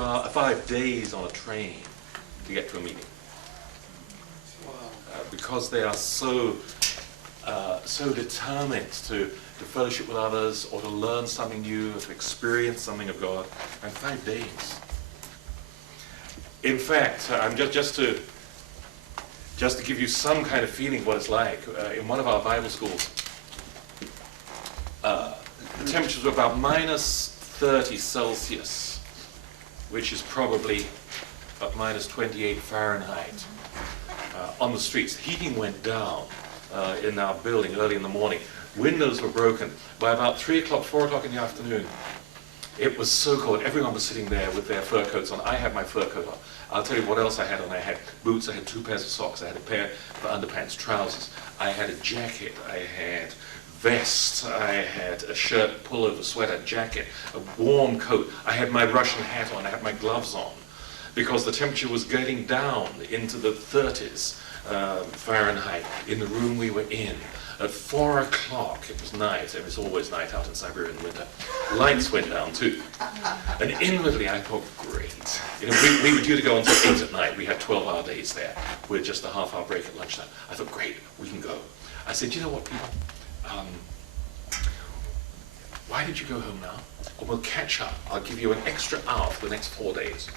5 days on a train to get to a meeting. Because they are so determined to fellowship with others, or to learn something new, or to experience something of God, and 5 days. In fact, I'm just to give you some kind of feeling of what it's like, in one of our Bible schools, the temperatures were about minus 30 Celsius, which is probably about minus 28 Fahrenheit. On the streets, heating went down in our building early in the morning. Windows were broken. By about 3 o'clock, 4 o'clock in the afternoon, it was so cold. Everyone was sitting there with their fur coats on. I had my fur coat on. I'll tell you what else I had on. I had boots, I had 2 pairs of socks, I had a pair of underpants, trousers, I had a jacket, I had vest, I had a shirt, pullover, sweater, jacket, a warm coat. I had my Russian hat on, I had my gloves on, because the temperature was getting down into the 30s Fahrenheit in the room we were in. At 4 o'clock, it was night. It was always night out in Siberia in the winter. Lights went down too. And inwardly I thought, great. You know, we were due to go until 8 at night. We had 12-hour days there with just a half-hour break at lunchtime. I thought, great, we can go. I said, you know what, people? Why did you go home now? Well, we'll catch up. I'll give you an extra hour for the next 4 days.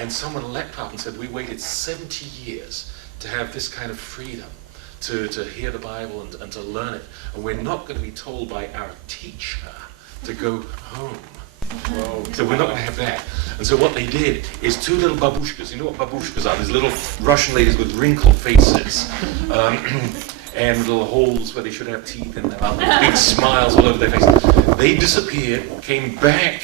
And someone leapt up and said, we waited 70 years to have this kind of freedom, to hear the Bible and to learn it. And we're not going to be told by our teacher to go home. Whoa. So we're not going to have that. And so what they did is 2 little babushkas. You know what babushkas are? These little Russian ladies with wrinkled faces. And little holes where they should have teeth in their mouth, big smiles all over their faces. They disappeared, came back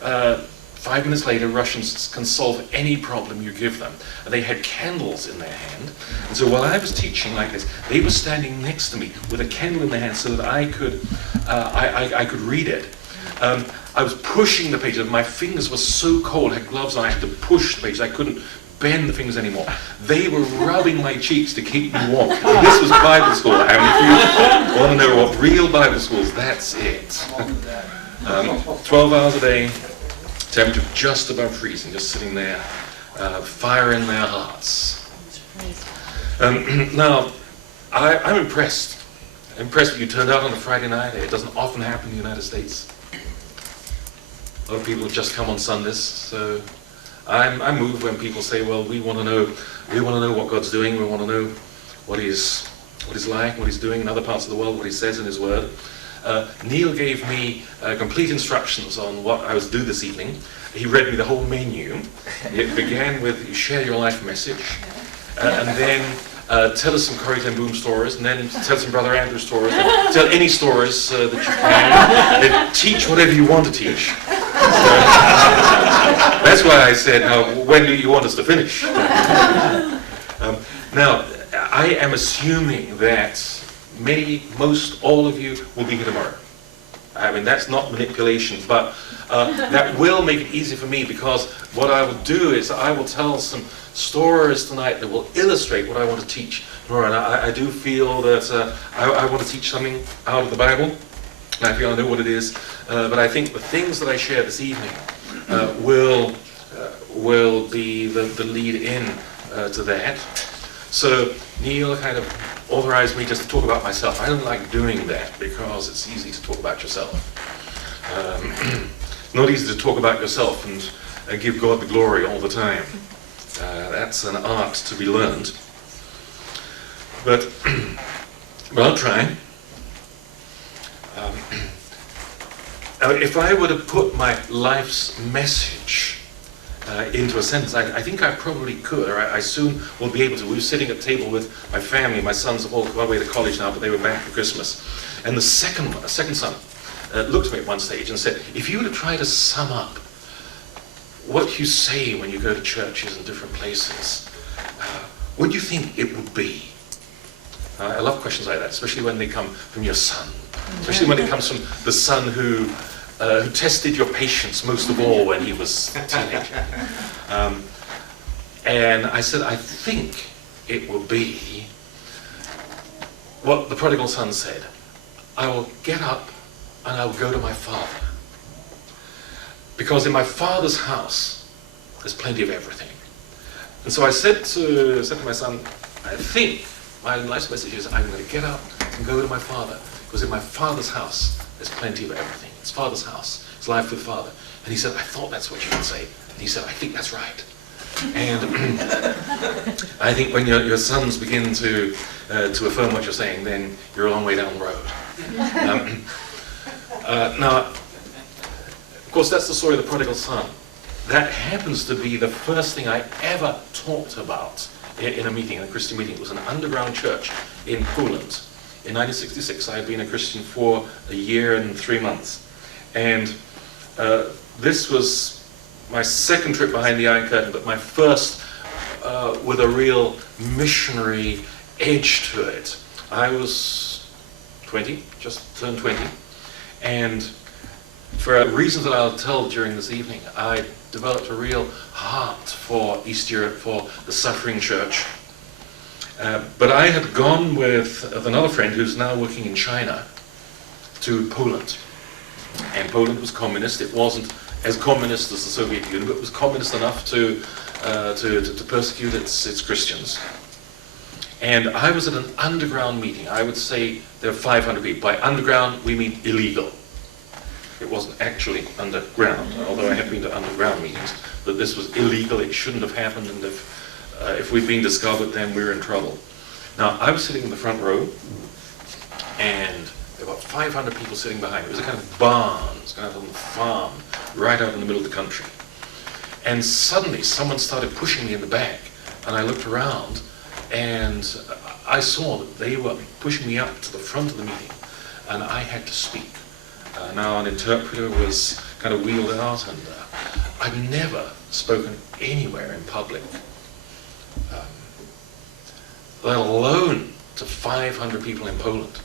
5 minutes later. Russians can solve any problem you give them. And they had candles in their hand. And so while I was teaching like this, they were standing next to me with a candle in their hand so that I could read it. I was pushing the pages. My fingers were so cold, I had gloves on, I had to push the pages. I couldn't bend the fingers anymore. They were rubbing my cheeks to keep me warm. This was Bible school. And if you want to know what real Bible school is, that's it. 12 hours a day, temperature just above freezing, just sitting there, fire in their hearts. Now, I'm impressed. Impressed that you turned out on a Friday night. It doesn't often happen in the United States. A lot of people have just come on Sundays, so I'm moved when people say, well, we want to know what God's doing, we want to know what he's like, what he's doing in other parts of the world, what he says in his word. Neil gave me complete instructions on what I was to do this evening. He read me the whole menu. It began with share your life message, and then tell us some Corrie ten Boom stories, and then tell some Brother Andrew stories, and tell any stories that you can, and teach whatever you want to teach. That's why I said, when do you want us to finish? Now, I am assuming that most all of you will be here tomorrow. I mean, that's not manipulation, but that will make it easy for me, because what I will do is I will tell some stories tonight that will illustrate what I want to teach tomorrow. And I do feel that I want to teach something out of the Bible. And I feel I know what it is, but I think the things that I share this evening will be the lead in to that. So Neil kind of authorized me just to talk about myself. I don't like doing that because it's easy to talk about yourself. Not easy to talk about yourself and give God the glory all the time. That's an art to be learned. But I'll try. If I were to put my life's message into a sentence, I think I probably could, or I soon will be able to. We were sitting at a table with my family. My sons have all gone away to college now, but they were back for Christmas. And the second son looked at me at one stage and said, if you were to try to sum up what you say when you go to churches and different places, what do you think it would be? I love questions like that, especially when they come from your son. Especially when it comes from the son who tested your patience most of all when he was a teenager. And I said, I think it will be what the prodigal son said. I will get up and I will go to my father. Because in my father's house There's plenty of everything. And so I said to my son, I think my life's message is I'm going to get up and go to my father, because in my father's house, there's plenty of everything. It's father's house. It's life with father. And he said, I thought that's what you would say. And he said, I think that's right. And I think when your sons begin to affirm what you're saying, then you're a long way down the road. Now, of course, that's the story of the prodigal son. That happens to be the first thing I ever talked about in a meeting, in a Christian meeting. It was an underground church in Poland. In 1966, I had been a Christian for a year and 3 months. And this was my second trip behind the Iron Curtain, but my first with a real missionary edge to it. I was 20, just turned 20, and for reasons that I'll tell during this evening, I developed a real heart for East Europe, for the suffering church. But I had gone with another friend who's now working in China to Poland. And Poland was communist. It wasn't as communist as the Soviet Union, but it was communist enough to persecute its Christians. And I was at an underground meeting. I would say there were 500 people. By underground, we mean illegal. It wasn't actually underground, although I have been to underground meetings, but this was illegal. It shouldn't have happened, and if we'd been discovered, then we were in trouble. Now, I was sitting in the front row, and there were about 500 people sitting behind me. It was a kind of barn, it was kind of a farm, right out in the middle of the country. And suddenly, someone started pushing me in the back, and I looked around, and I saw that they were pushing me up to the front of the meeting, and I had to speak. Now, an interpreter was kind of wheeled out, and I'd never spoken anywhere in public, let alone to 500 people in Poland.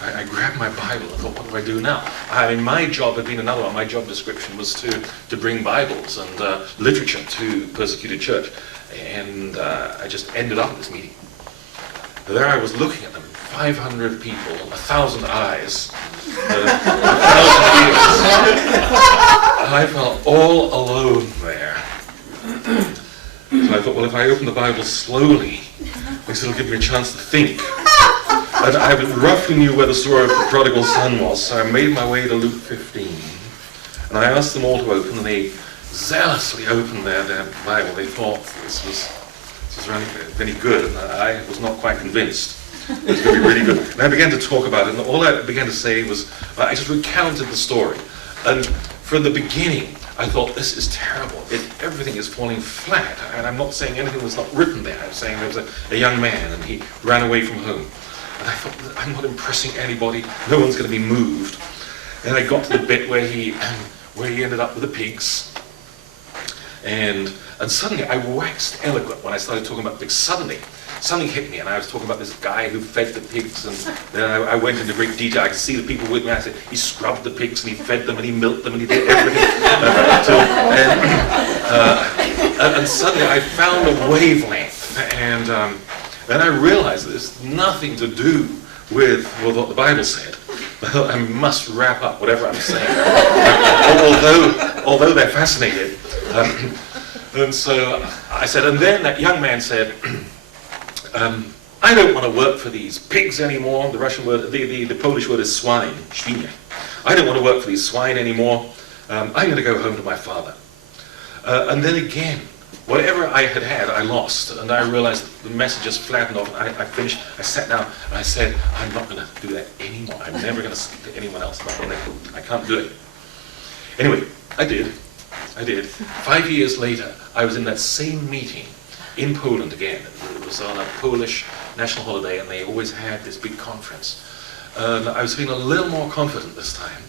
I grabbed my Bible and thought, what do I do now? I mean, my job had been another one. My job description was to bring Bibles and literature to persecuted church. And I just ended up at this meeting. There I was looking at them, 500 people, 1,000 eyes, 1,000 ears. I felt all alone there. So I thought, well, if I open the Bible slowly, because it'll give me a chance to think. And I roughly knew where the story of the prodigal son was, so I made my way to Luke 15. And I asked them all to open, and they zealously opened their Bible. They thought this was really good, and I was not quite convinced. It was going to be really good. And I began to talk about it, and all I began to say was, I just recounted the story. And from the beginning, I thought, this is terrible. Everything is falling flat. And I'm not saying anything was not written there. I'm saying there was a young man, and he ran away from home. And I thought, I'm not impressing anybody. No one's going to be moved. And I got to the bit where he ended up with the pigs. And suddenly I waxed eloquent when I started talking about pigs. Suddenly, something hit me, and I was talking about this guy who fed the pigs, and then I went into great detail. I could see the people with me. I said, he scrubbed the pigs, and he fed them, and he milked them, and he did everything. And suddenly I found a wavelength, and then I realized that it's nothing to do with what the Bible said. I must wrap up whatever I'm saying, although they're fascinated. And so I said, and then that young man said, I don't want to work for these pigs anymore. The Russian word, the Polish word is swine, świnie. I don't want to work for these swine anymore. I'm going to go home to my father. And then again, whatever I had, I lost. And I realized the message just flattened off. And I finished, I sat down, and I said, I'm not going to do that anymore. I'm never going to speak to anyone else. I can't do it. Anyway, I did. 5 years later, I was in that same meeting in Poland again. It was on a Polish national holiday, and they always had this big conference. I was feeling a little more confident this time.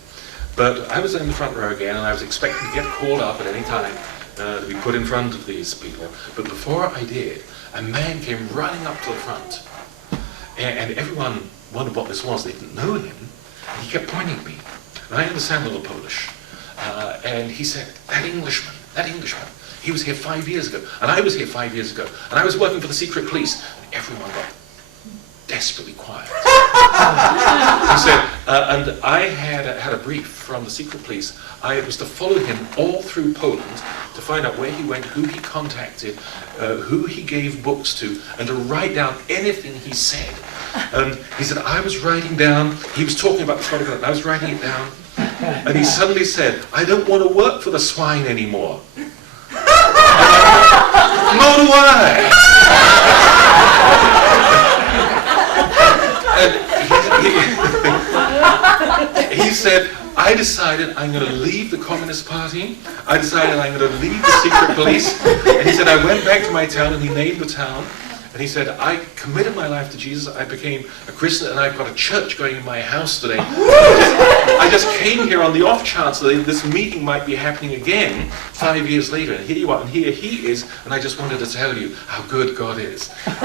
But I was in the front row again, and I was expecting to get called up at any time to be put in front of these people. But before I did, a man came running up to the front. And everyone wondered what this was. They didn't know him. And he kept pointing at me. And I understand a little Polish. And he said, that Englishman, he was here 5 years ago. And I was here 5 years ago. And I was working for the secret police. And everyone got desperately quiet. He said, and I had a brief from the secret police. I was to follow him all through Poland to find out where he went, who he contacted, who he gave books to, and to write down anything he said. And he said, I was writing down, he was talking about the protocol, and I was writing it down, and he suddenly said, I don't want to work for the swine anymore. Nor do I. He said, I decided I'm going to leave the Communist Party. I decided I'm going to leave the secret police. And he said, I went back to my town, and he named the town. And he said, I committed my life to Jesus. I became a Christian, and I've got a church going in my house today. I just came here on the off chance that this meeting might be happening again 5 years later. And here you are, and here he is. And I just wanted to tell you how good God is. And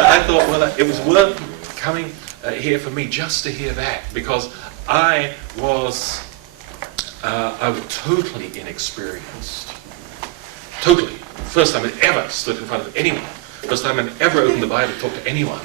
I thought, well, it was worth coming here for me just to hear that, because I was totally inexperienced. Totally. First time I'd ever stood in front of anyone. First time I'd ever opened the Bible to talk to anyone.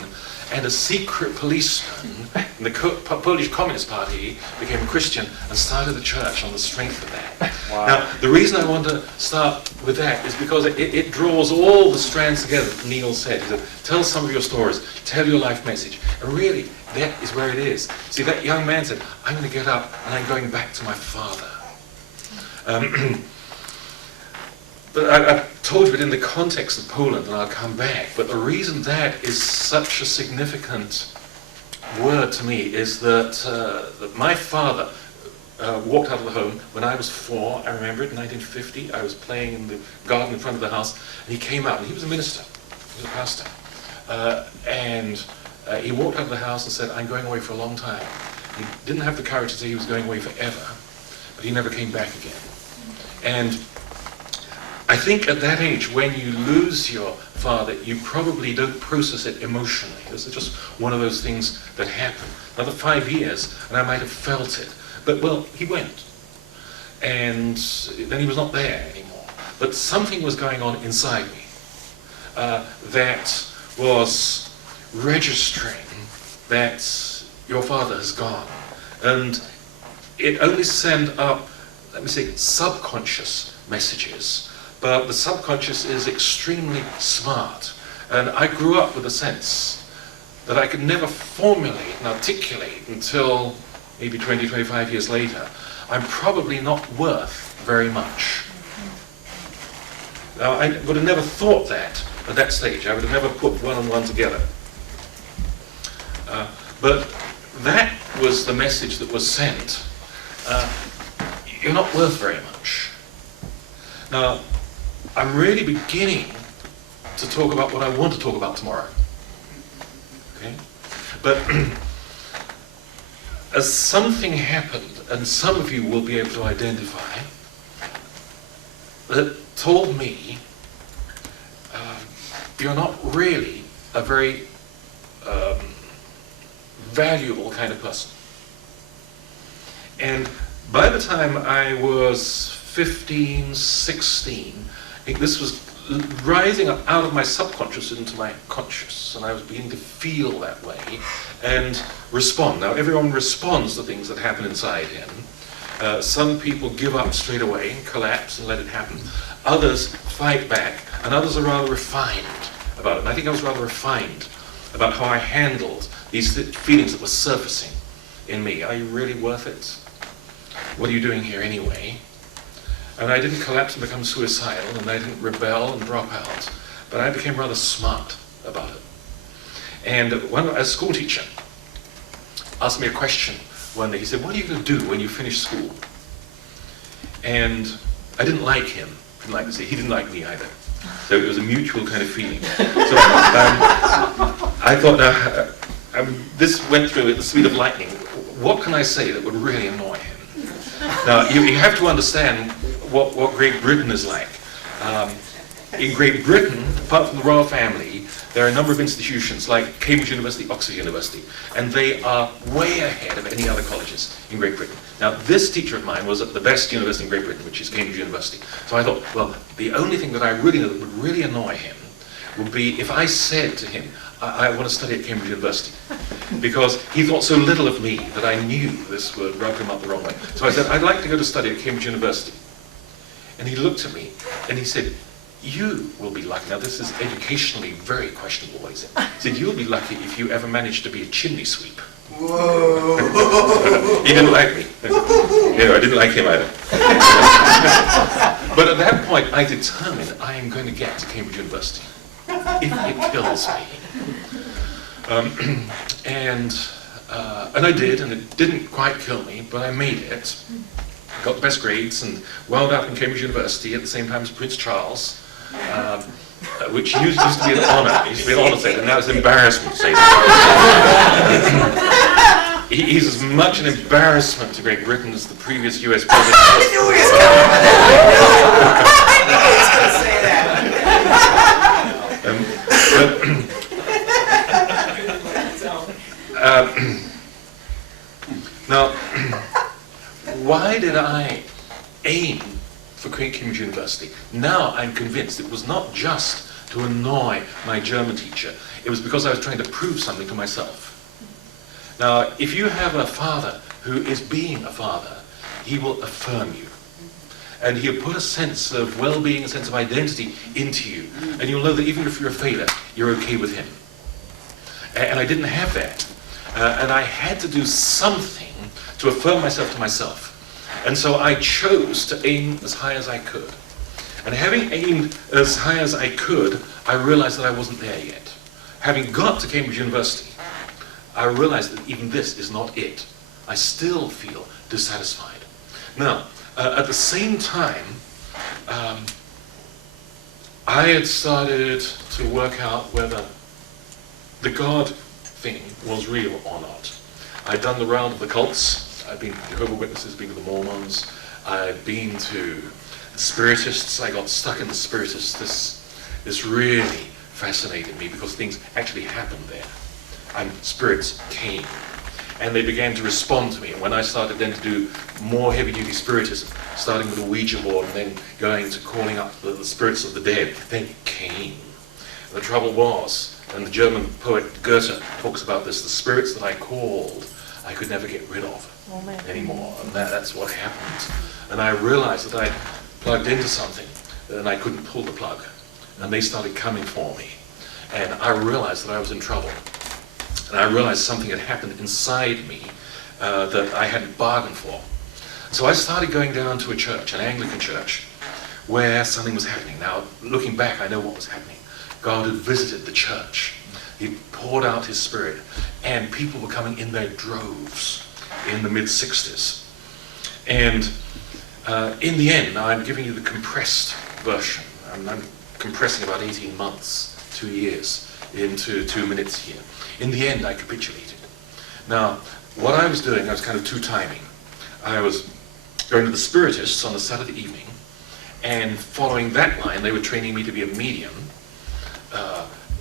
And a secret policeman in the Polish Communist Party became a Christian and started the church on the strength of that. Wow. Now, the reason I want to start with that is because it draws all the strands together that Neil said. He said, tell some of your stories, tell your life message. And really, that is where it is. See, that young man said, I'm going to get up and I'm going back to my father. But I've told you it in the context of Poland, and I'll come back. But the reason that is such a significant word to me is that, that my father walked out of the home when I was 4. I remember it, in 1950. I was playing in the garden in front of the house, and he came out, and he was a minister. He was a pastor. He walked out of the house and said, I'm going away for a long time. He didn't have the courage to say he was going away forever, but he never came back again. And I think at that age, when you lose your father, you probably don't process it emotionally. This is just one of those things that happen. Another 5 years, and I might have felt it. But, well, he went. And then he was not there anymore. But something was going on inside me that was registering that your father has gone. And it only sent up, let me say, subconscious messages. But the subconscious is extremely smart. And I grew up with a sense that I could never formulate and articulate until maybe 20, 25 years later. I'm probably not worth very much. Now, I would have never thought that at that stage. I would have never put one and one together. But that was the message that was sent. You're not worth very much. Now, I'm really beginning to talk about what I want to talk about tomorrow. Okay? But as something happened, and some of you will be able to identify, that told me you're not really a very valuable kind of person. And by the time I was 15, 16, I think this was rising up out of my subconscious into my conscious, and I was beginning to feel that way and respond. Now, everyone responds to things that happen inside him. Some people give up straight away and collapse and let it happen. Others fight back, and others are rather refined about it. And I think I was rather refined about how I handled these feelings that were surfacing in me. Are you really worth it? What are you doing here anyway? And I didn't collapse and become suicidal, and I didn't rebel and drop out, but I became rather smart about it. And a school teacher asked me a question one day. He said, what are you going to do when you finish school? And I didn't like him. Didn't like to say. He didn't like me either. So it was a mutual kind of feeling. So I thought, this went through at the speed of lightning. What can I say that would really annoy him? Now, you have to understand what Great Britain is like. In Great Britain, apart from the royal family, there are a number of institutions like Cambridge University, Oxford University, and they are way ahead of any other colleges in Great Britain. Now, this teacher of mine was at the best university in Great Britain, which is Cambridge University. So I thought, well, the only thing that I really know that would really annoy him would be if I said to him, I want to study at Cambridge University, because he thought so little of me that I knew this would rub him up the wrong way. So I said, I'd like to go to study at Cambridge University. And he looked at me and he said, you will be lucky. Now this is educationally very questionable what he said. He said, you'll be lucky if you ever manage to be a chimney sweep. Whoa. He didn't like me. I didn't like him either. But at that point, I determined I am going to get to Cambridge University, if it kills me. And I did, and it didn't quite kill me, but I made it. Got the best grades and wound up in Cambridge University at the same time as Prince Charles, which used to be an honour. It used to be an honour thing, and now it's an embarrassment to say that. He's as much an embarrassment to Great Britain as the previous US president. I knew he was coming with that. I knew he was going to say that. Now, why did I aim for Cambridge University? Now I'm convinced it was not just to annoy my German teacher. It was because I was trying to prove something to myself. Now, if you have a father who is being a father, he will affirm you. And he'll put a sense of well-being, a sense of identity into you. And you'll know that even if you're a failure, you're okay with him. And I didn't have that. And I had to do something to affirm myself to myself. And so I chose to aim as high as I could. And having aimed as high as I could, I realized that I wasn't there yet. Having got to Cambridge University, I realized that even this is not it. I still feel dissatisfied. Now, at the same time, I had started to work out whether the God thing was real or not. I'd done the round of the cults. I'd been to Jehovah's Witnesses, been to the Mormons. I'd been to the Spiritists. I got stuck in the Spiritists. This really fascinated me because things actually happened there. And spirits came. And they began to respond to me. And when I started then to do more heavy-duty spiritism, starting with a Ouija board and then going to calling up the spirits of the dead, they came. And the trouble was, and the German poet Goethe talks about this, the spirits that I called, I could never get rid of anymore. And that's what happened. And I realized that I plugged into something and I couldn't pull the plug. And they started coming for me. And I realized that I was in trouble. And I realized something had happened inside me that I hadn't bargained for. So I started going down to a church, an Anglican church, where something was happening. Now, looking back, I know what was happening. God had visited the church. He poured out his spirit, and people were coming in their droves in the mid-60s. And in the end, now I'm giving you the compressed version. I'm compressing about 18 months, 2 years, into 2 minutes here. In the end, I capitulated. Now, what I was doing, I was kind of two-timing. I was going to the Spiritists on a Saturday evening, and following that line, they were training me to be a medium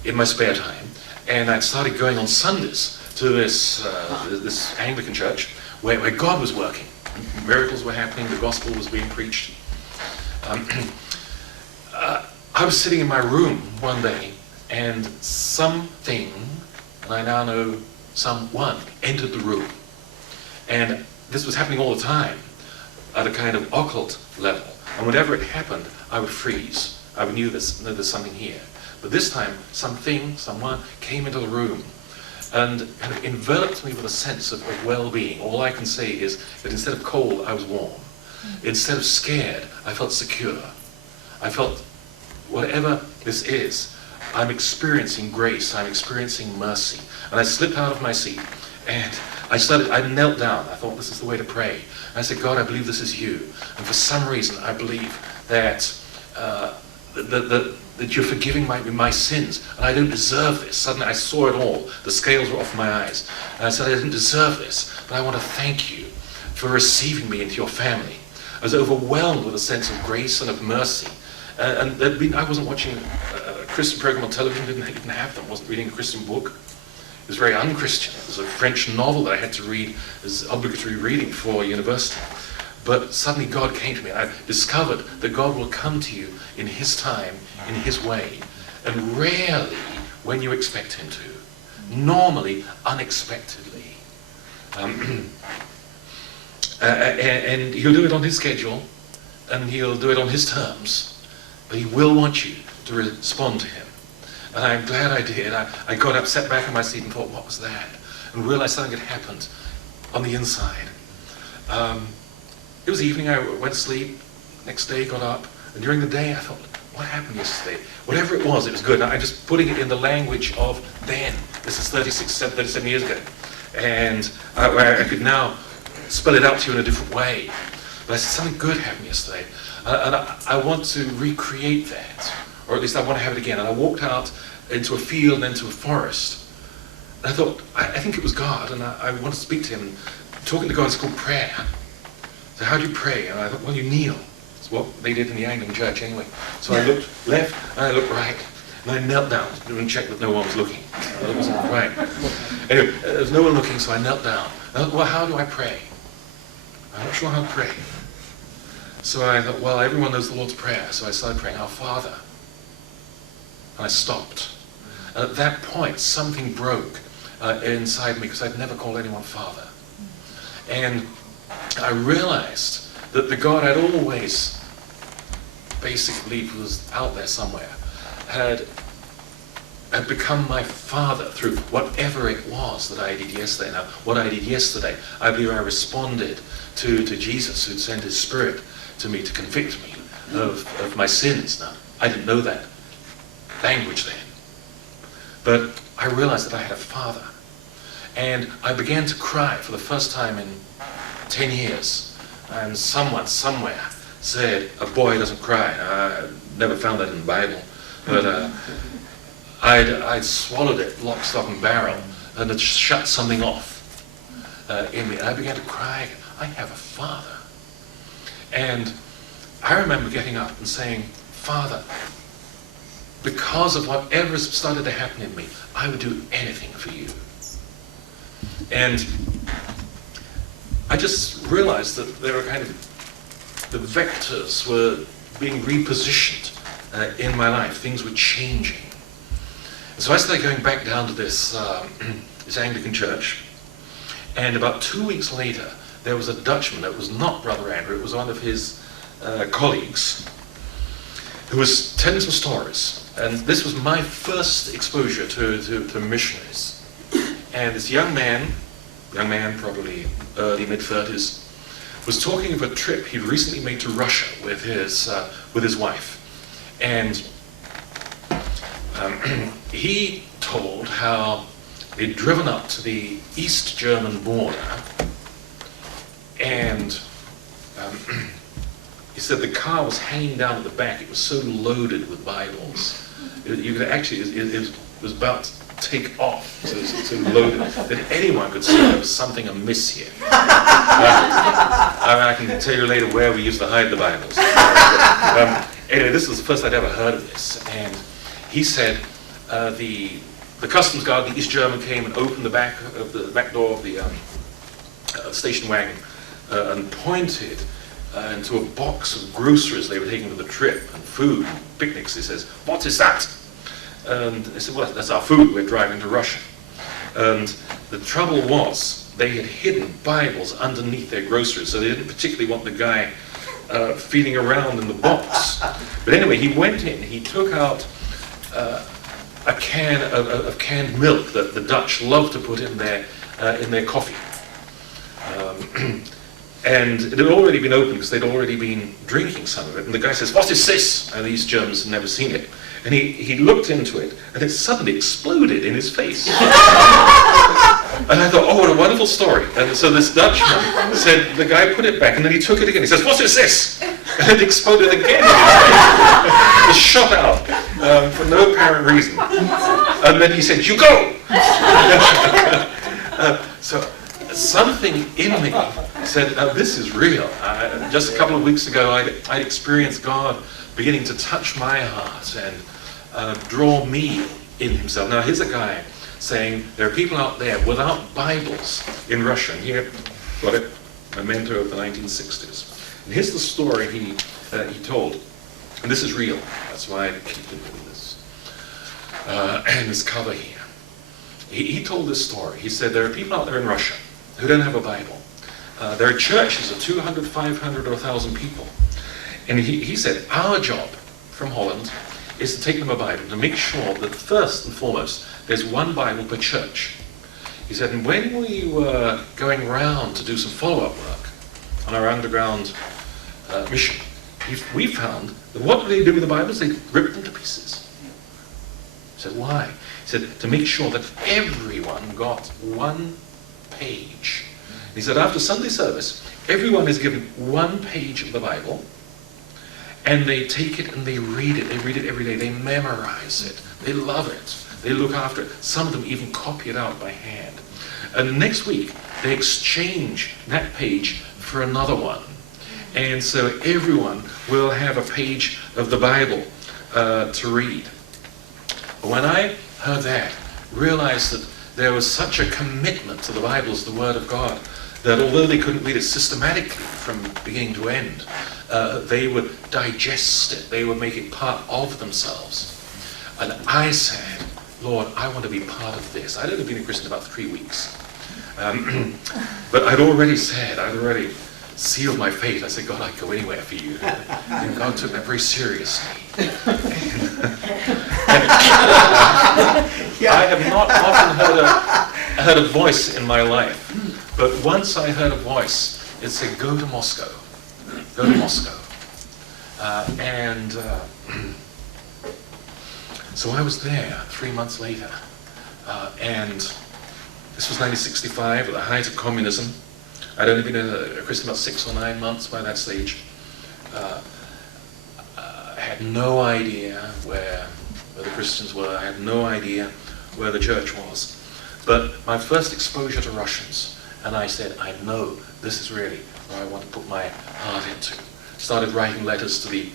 in my spare time. And I'd started going on Sundays to this Anglican church where God was working. Miracles were happening, the gospel was being preached. I was sitting in my room one day, and something, and I now know someone, entered the room. And this was happening all the time at a kind of occult level. And whenever it happened, I would freeze. I would know there's something here. But this time, someone came into the room and kind of enveloped me with a sense of well-being. All I can say is that instead of cold, I was warm. Instead of scared, I felt secure. I felt, whatever this is, I'm experiencing grace, I'm experiencing mercy. And I slipped out of my seat, and I knelt down. I thought, this is the way to pray. And I said, God, I believe this is you. And for some reason, I believe that that you're forgiving my sins, and I don't deserve this. Suddenly I saw it all. The scales were off my eyes. And I said, I didn't deserve this, but I want to thank you for receiving me into your family. I was overwhelmed with a sense of grace and of mercy. And I wasn't watching a Christian program on television, didn't have them, wasn't reading a Christian book. It was very un-Christian. It was a French novel that I had to read as obligatory reading for university. But suddenly God came to me. I discovered that God will come to you in his time, in his way. and rarely when you expect him to. Normally, unexpectedly. And he'll do it on his schedule, and he'll do it on his terms, but he will want you to respond to him. And I'm glad I did. I got up, sat back in my seat and thought, what was that? And realized something had happened on the inside. It was evening, I went to sleep, next day got up, and during the day I thought, what happened yesterday? Whatever it was good. And I'm just putting it in the language of then. This is 37 years ago. And I could now spell it out to you in a different way. But I said, something good happened yesterday. And I want to recreate that. Or at least I want to have it again. And I walked out into a field and into a forest. And I thought, I think it was God. And I want to speak to him. And talking to God is called prayer. So how do you pray? And I thought, well, you kneel. That's what they did in the Anglican church anyway. So I looked left and I looked right. And I knelt down and checked that no one was looking. That wasn't right. Anyway, there was no one looking, so I knelt down. And I thought, well, how do I pray? I'm not sure how to pray. So I thought, well, everyone knows the Lord's Prayer. So I started praying, Our Father. And I stopped. And at that point, something broke inside me, because I'd never called anyone Father. And I realized that the God I'd always basically believed was out there somewhere had become my Father through whatever it was that I did yesterday. Now, what I did yesterday, I believe I responded to Jesus, who'd sent his Spirit to me to convict me of my sins. Now, I didn't know that language then. But I realized that I had a Father. And I began to cry for the first time in 10 years. And someone, somewhere, said, a boy doesn't cry. I never found that in the Bible. But I'd swallowed it, lock, stock, and barrel, and it shut something off in me. And I began to cry. I have a Father. And I remember getting up and saying, Father, because of whatever started to happen in me, I would do anything for you. And I just realized that there were the vectors were being repositioned in my life. Things were changing. And so I started going back down to this Anglican church. And about 2 weeks later, there was a Dutchman. It was not Brother Andrew. It was one of his colleagues who was telling some stories. And this was my first exposure to missionaries. And this young man, probably early, mid-30s, was talking of a trip he'd recently made to Russia with his wife. And he told how they'd driven up to the East German border, and he said the car was hanging down at the back. It was so loaded with Bibles. You could actually, it was about to take off, so loaded, that anyone could see there was something amiss here. I can tell you later where we used to hide the Bibles. Anyway, this was the first I'd ever heard of this. And he said the customs guard, the East German, came and opened the back door of the station wagon and pointed into a box of groceries they were taking for the trip, and food, and picnics. He says, "What is that?" And they said, "Well, that's our food. We're driving to Russia." And the trouble was, they had hidden Bibles underneath their groceries, so they didn't particularly want the guy feeling around in the box. But anyway, he went in, he took out a can of canned milk that the Dutch love to put in their coffee. And it had already been opened because they'd already been drinking some of it. And the guy says, "What is this?" And these Germans had never seen it. And he looked into it, and it suddenly exploded in his face. And I thought, oh, what a wonderful story. And so this Dutchman said, the guy put it back, and then he took it again. He says, "What is this?" And it exploded again in his face. It shot out for no apparent reason. And then he said, "You go!" So something in me said, this is real. Just a couple of weeks ago, I experienced God beginning to touch my heart and draw me in himself. Now, here's a guy saying there are people out there without Bibles in Russia. And here, got it, memento of the 1960s. And here's the story he told. And this is real. That's why I keep doing this. and this cover here. He told this story. He said there are people out there in Russia who don't have a Bible. There are churches of 200, 500, or 1,000 people. And he said, our job from Holland is to take them a Bible, to make sure that first and foremost, there's one Bible per church. He said, and when we were going round to do some follow-up work on our underground mission, we found that what they do with the Bibles? They rip them to pieces. He said, why? He said, to make sure that everyone got one page. He said, after Sunday service, everyone is given one page of the Bible, and they take it and they read it. They read it every day. They memorize it. They love it. They look after it. Some of them even copy it out by hand. And next week, they exchange that page for another one. And so everyone will have a page of the Bible to read. When I heard that, realized that there was such a commitment to the Bible as the Word of God, that although they couldn't read it systematically from beginning to end, they would digest it. They would make it part of themselves. And I said, Lord, I want to be part of this. I'd only been a Christian about 3 weeks. But I'd already sealed my fate. I said, God, I'd go anywhere for you. And God took that very seriously. I have not often heard a voice in my life, but once I heard a voice, it said, go to Moscow. Go to Moscow. So I was there 3 months later, and this was 1965, at the height of communism. I'd only been a Christian about 6 or 9 months by that stage. I had no idea where the Christians were. I had no idea where the church was. But my first exposure to Russians, and I said, I know this is really where I want to put my heart into. Started writing letters to the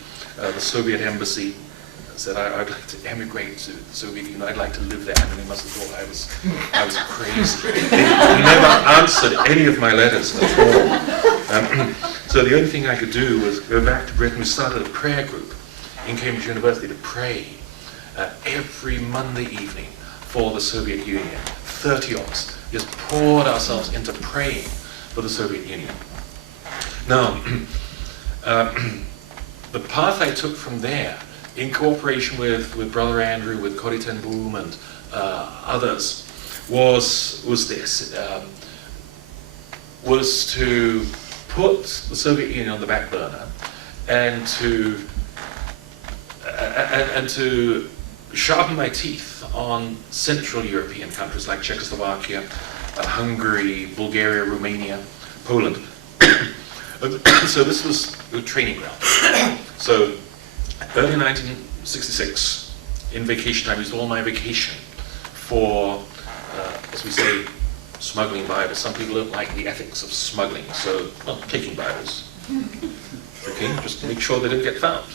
Soviet embassy. Said I'd like to emigrate to the Soviet Union. I'd like to live there. And they must have thought I was crazy. They never answered any of my letters at all. So the only thing I could do was go back to Britain. We started a prayer group in Cambridge University to pray every Monday evening for the Soviet Union. 30 of us just poured ourselves into praying for the Soviet Union. Now, the path I took from there, in cooperation with Brother Andrew, with Corrie ten Boom and others, was this. Was to put the Soviet Union on the back burner and to sharpen my teeth on Central European countries like Czechoslovakia, Hungary, Bulgaria, Romania, Poland. So this was the training ground. So early 1966, in vacation time, I used all my vacation for, as we say, smuggling Bibles. Some people don't like the ethics of smuggling, so, well, taking Bibles. Okay, just to make sure they don't get found.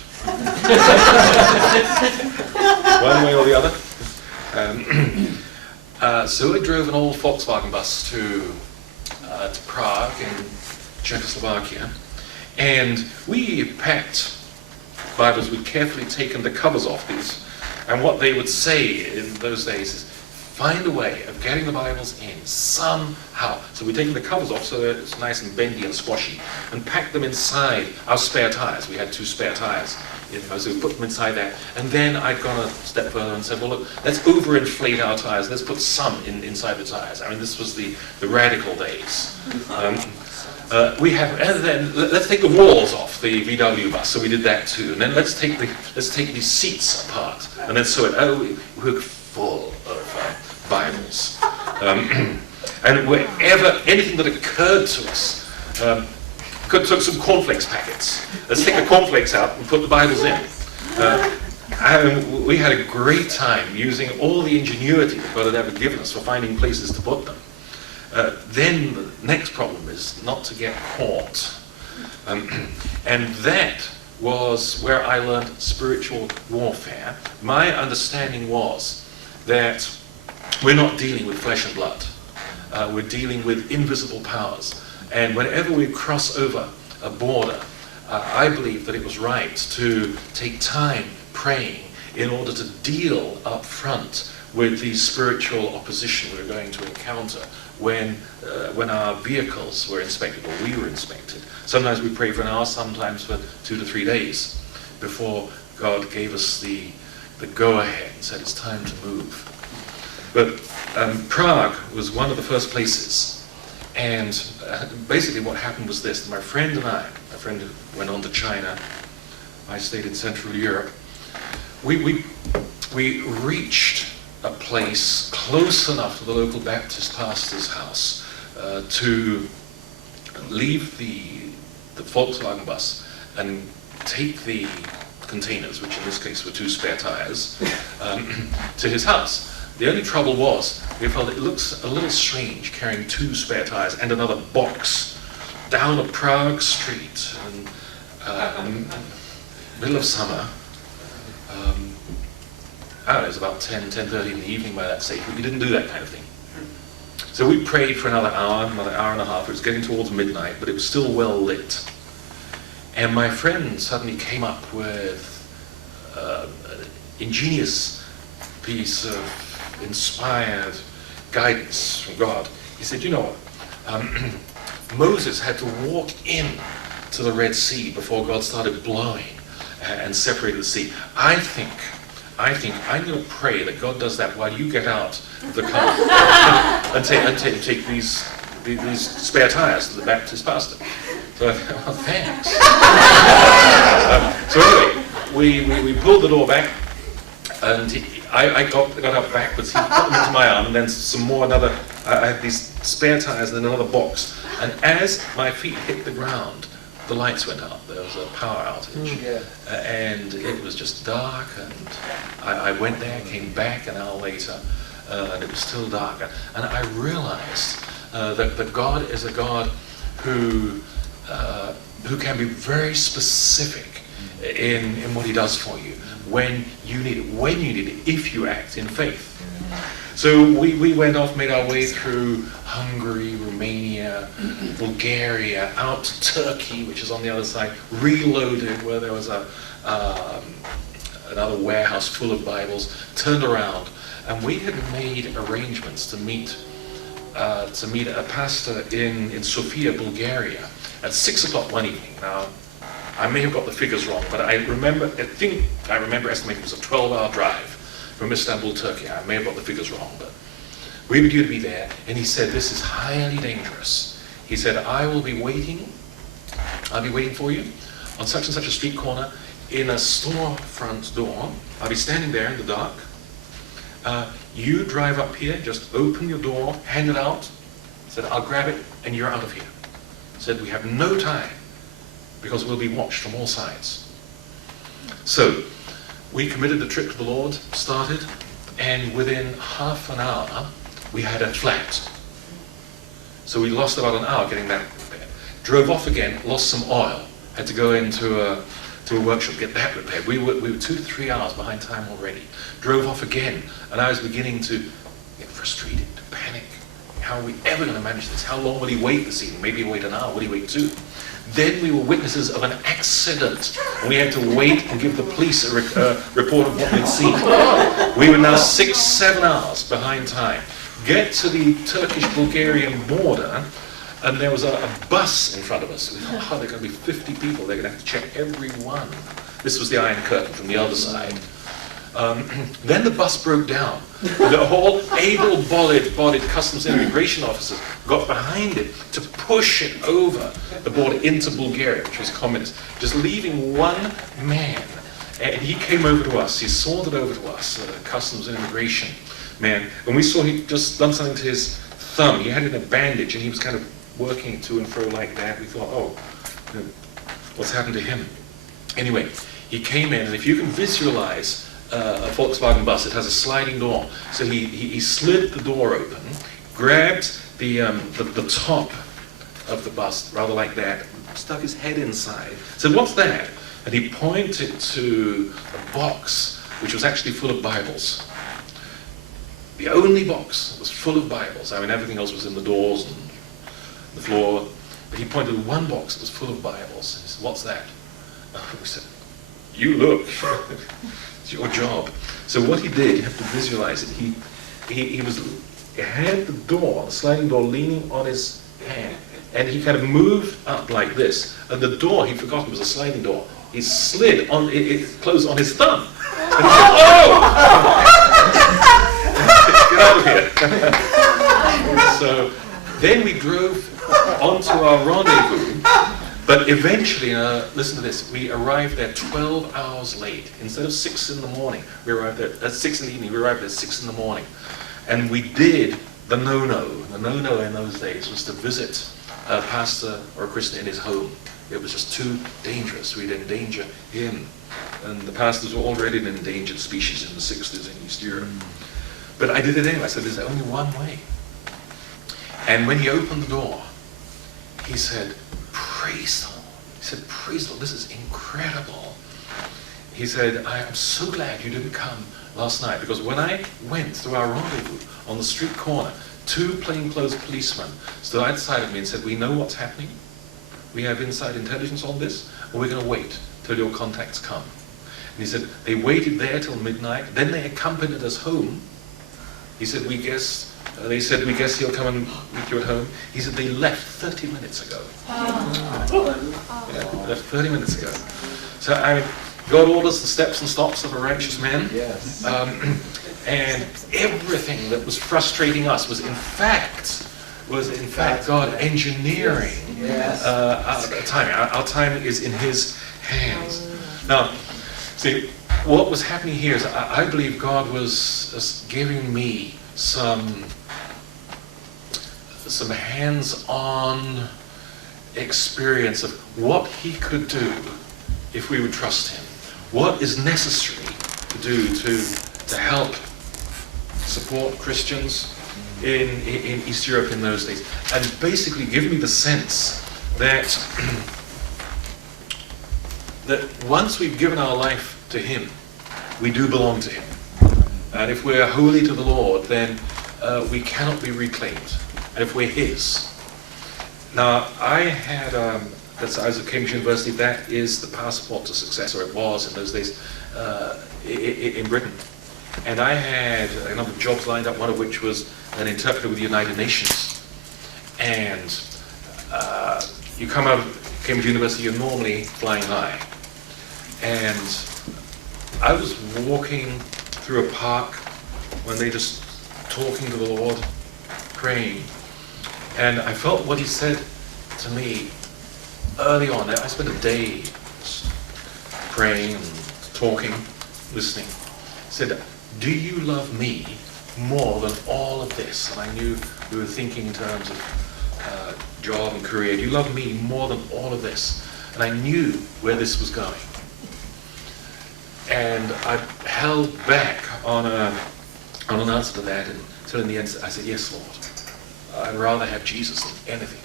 One way or the other. So I drove an old Volkswagen bus to Prague in Czechoslovakia, and we packed Bibles. We'd carefully taken the covers off these, and what they would say in those days is, find a way of getting the Bibles in somehow. So we'd taken the covers off so that it's nice and bendy and squashy, and packed them inside our spare tires. We had 2 spare tires. So we put them inside there, and then I'd gone a step further and said, well, look, let's overinflate our tires. Let's put some inside the tires. I mean, this was the radical days. And then let's take the walls off the VW bus. So we did that too. And then let's take these seats apart and then sew it. Oh, we were full of Bibles. And wherever anything that occurred to us, took some cornflakes packets. Let's take the cornflakes out and put the Bibles in. And we had a great time using all the ingenuity that God had ever given us for finding places to put them. Then the next problem is not to get caught. And that was where I learned spiritual warfare. My understanding was that we're not dealing with flesh and blood. We're dealing with invisible powers. And whenever we cross over a border, I believe that it was right to take time praying in order to deal up front with the spiritual opposition we were going to encounter when our vehicles were inspected, or we were inspected. Sometimes we prayed for an hour, sometimes for 2 to 3 days before God gave us the go-ahead and said it's time to move. But Prague was one of the first places, and basically what happened was this. My friend and I, my friend who went on to China, I stayed in Central Europe, we reached a place close enough to the local Baptist pastor's house to leave the Volkswagen bus and take the containers, which in this case were 2 spare tires, to his house. The only trouble was, we felt it looks a little strange carrying 2 spare tires and another box down a Prague street and middle of summer. It was about 10:30 in the evening by that stage, but we didn't do that kind of thing. So we prayed for another hour and a half. It was getting towards midnight, but it was still well lit. And my friend suddenly came up with an ingenious piece of inspired guidance from God. He said, you know what, Moses had to walk in to the Red Sea before God started blowing and separated the sea. I think I'm going to pray that God does that while you get out of the car and take these spare tires to the Baptist pastor. So I thought, oh, thanks. So anyway, we pulled the door back, and I got up backwards. He put them into my arm, and then some more. I had these spare tires and then another box. And as my feet hit the ground, the lights went out. There was a power outage. And it was just dark, and I went there, came back an hour later, and it was still dark. And I realized that God is a God who can be very specific in what he does for you when you need it, if you act in faith. So we went off, made our way through Hungary, Romania, Bulgaria, out to Turkey, which is on the other side, reloaded where there was another warehouse full of Bibles, turned around, and we had made arrangements to meet a pastor in Sofia, Bulgaria, at 6 o'clock one evening. Now, I may have got the figures wrong, but I remember estimating it was a 12-hour drive from Istanbul, Turkey. I may have got the figures wrong, but we were due to be there, and he said, this is highly dangerous. He said, I'll be waiting for you on such and such a street corner in a storefront door. I'll be standing there in the dark. You drive up here, just open your door, hand it out. Said, I'll grab it, and you're out of here. Said, we have no time, because we'll be watched from all sides. So, we committed the trip to the Lord, started, and within half an hour, we had a flat. So we lost about an hour getting that repaired. Drove off again, lost some oil, had to go into a workshop, get that repaired. We were 2 to 3 hours behind time already. Drove off again, and I was beginning to get frustrated, to panic. How are we ever going to manage this? How long will he wait this evening? Maybe he'll wait an hour, will he wait 2? Then we were witnesses of an accident, and we had to wait and give the police a report of what we'd seen. We were now 6, 7 hours behind time. Get to the Turkish-Bulgarian border, and there was a bus in front of us. We thought, there are going to be 50 people. They're going to have to check every one. This was the Iron Curtain from the other side. Then the bus broke down. The whole able-bodied customs and immigration officers got behind it to push it over the border into Bulgaria, which was communist, just leaving one man. And he came over to us. He sauntered over to us, customs and immigration man, and we saw he'd just done something to his thumb. He had it in a bandage, and he was kind of working to and fro like that. We thought, oh, what's happened to him? Anyway, he came in, and if you can visualize a Volkswagen bus, it has a sliding door. So he slid the door open, grabbed the top of the bus, rather like that, stuck his head inside, said, what's that? And he pointed to a box which was actually full of Bibles. The only box was full of Bibles. I mean, everything else was in the doors and the floor. But he pointed to one box that was full of Bibles. He said, what's that? We said, you look. It's your job. So what he did, you have to visualize it. He had the door, the sliding door, leaning on his hand, and he kind of moved up like this. And the door, he forgot it was a sliding door. He slid on it closed on his thumb. And he said, "Oh!" Get out of here. So then we drove onto our rendezvous. But eventually, listen to this, we arrived there 12 hours late. Instead of 6 in the morning, we arrived there at 6 in the evening, we arrived there at 6 in the morning. And we did the no-no. The no-no in those days was to visit a pastor or a Christian in his home. It was just too dangerous. We'd endanger him. And the pastors were already an endangered species in the 60s in East Europe. But I did it anyway. I said, there's only one way. And when he opened the door, he said, "Praise the Lord." He said, "Praise the Lord, this is incredible." He said, "I am so glad you didn't come last night, because when I went to our rendezvous on the street corner, 2 plainclothes policemen stood outside of me and said, 'We know what's happening. We have inside intelligence on this, and we're going to wait till your contacts come.'" And he said, they waited there till midnight, then they accompanied us home. He said, they said, "We guess he'll come and meet you at home." He said, they left 30 minutes ago. Yeah, left 30 minutes ago. So God orders the steps and stops of a righteous man. Yes. And everything that was frustrating us was in fact God engineering our timing. Our timing is in His hands. Now, see, what was happening here is I believe God was giving me some hands-on experience of what He could do if we would trust Him. What is necessary to do to help support Christians in East Europe in those days. And basically give me the sense that once we've given our life to Him, we do belong to Him. And if we're holy to the Lord, then we cannot be reclaimed. And if we're His. Now, I had, I was at Cambridge University, that is the passport to success, or it was in those days, in Britain. And I had a number of jobs lined up, one of which was an interpreter with the United Nations. And you come out of Cambridge University, you're normally flying high. And I was walking through a park when they just talking to the Lord, praying. And I felt what He said to me early on. I spent a day praying and talking, listening. He said, "Do you love me more than all of this?" And I knew we were thinking in terms of job and career. "Do you love me more than all of this?" And I knew where this was going. And I held back on an answer to that, and so in the end I said, "Yes, Lord. I'd rather have Jesus than anything.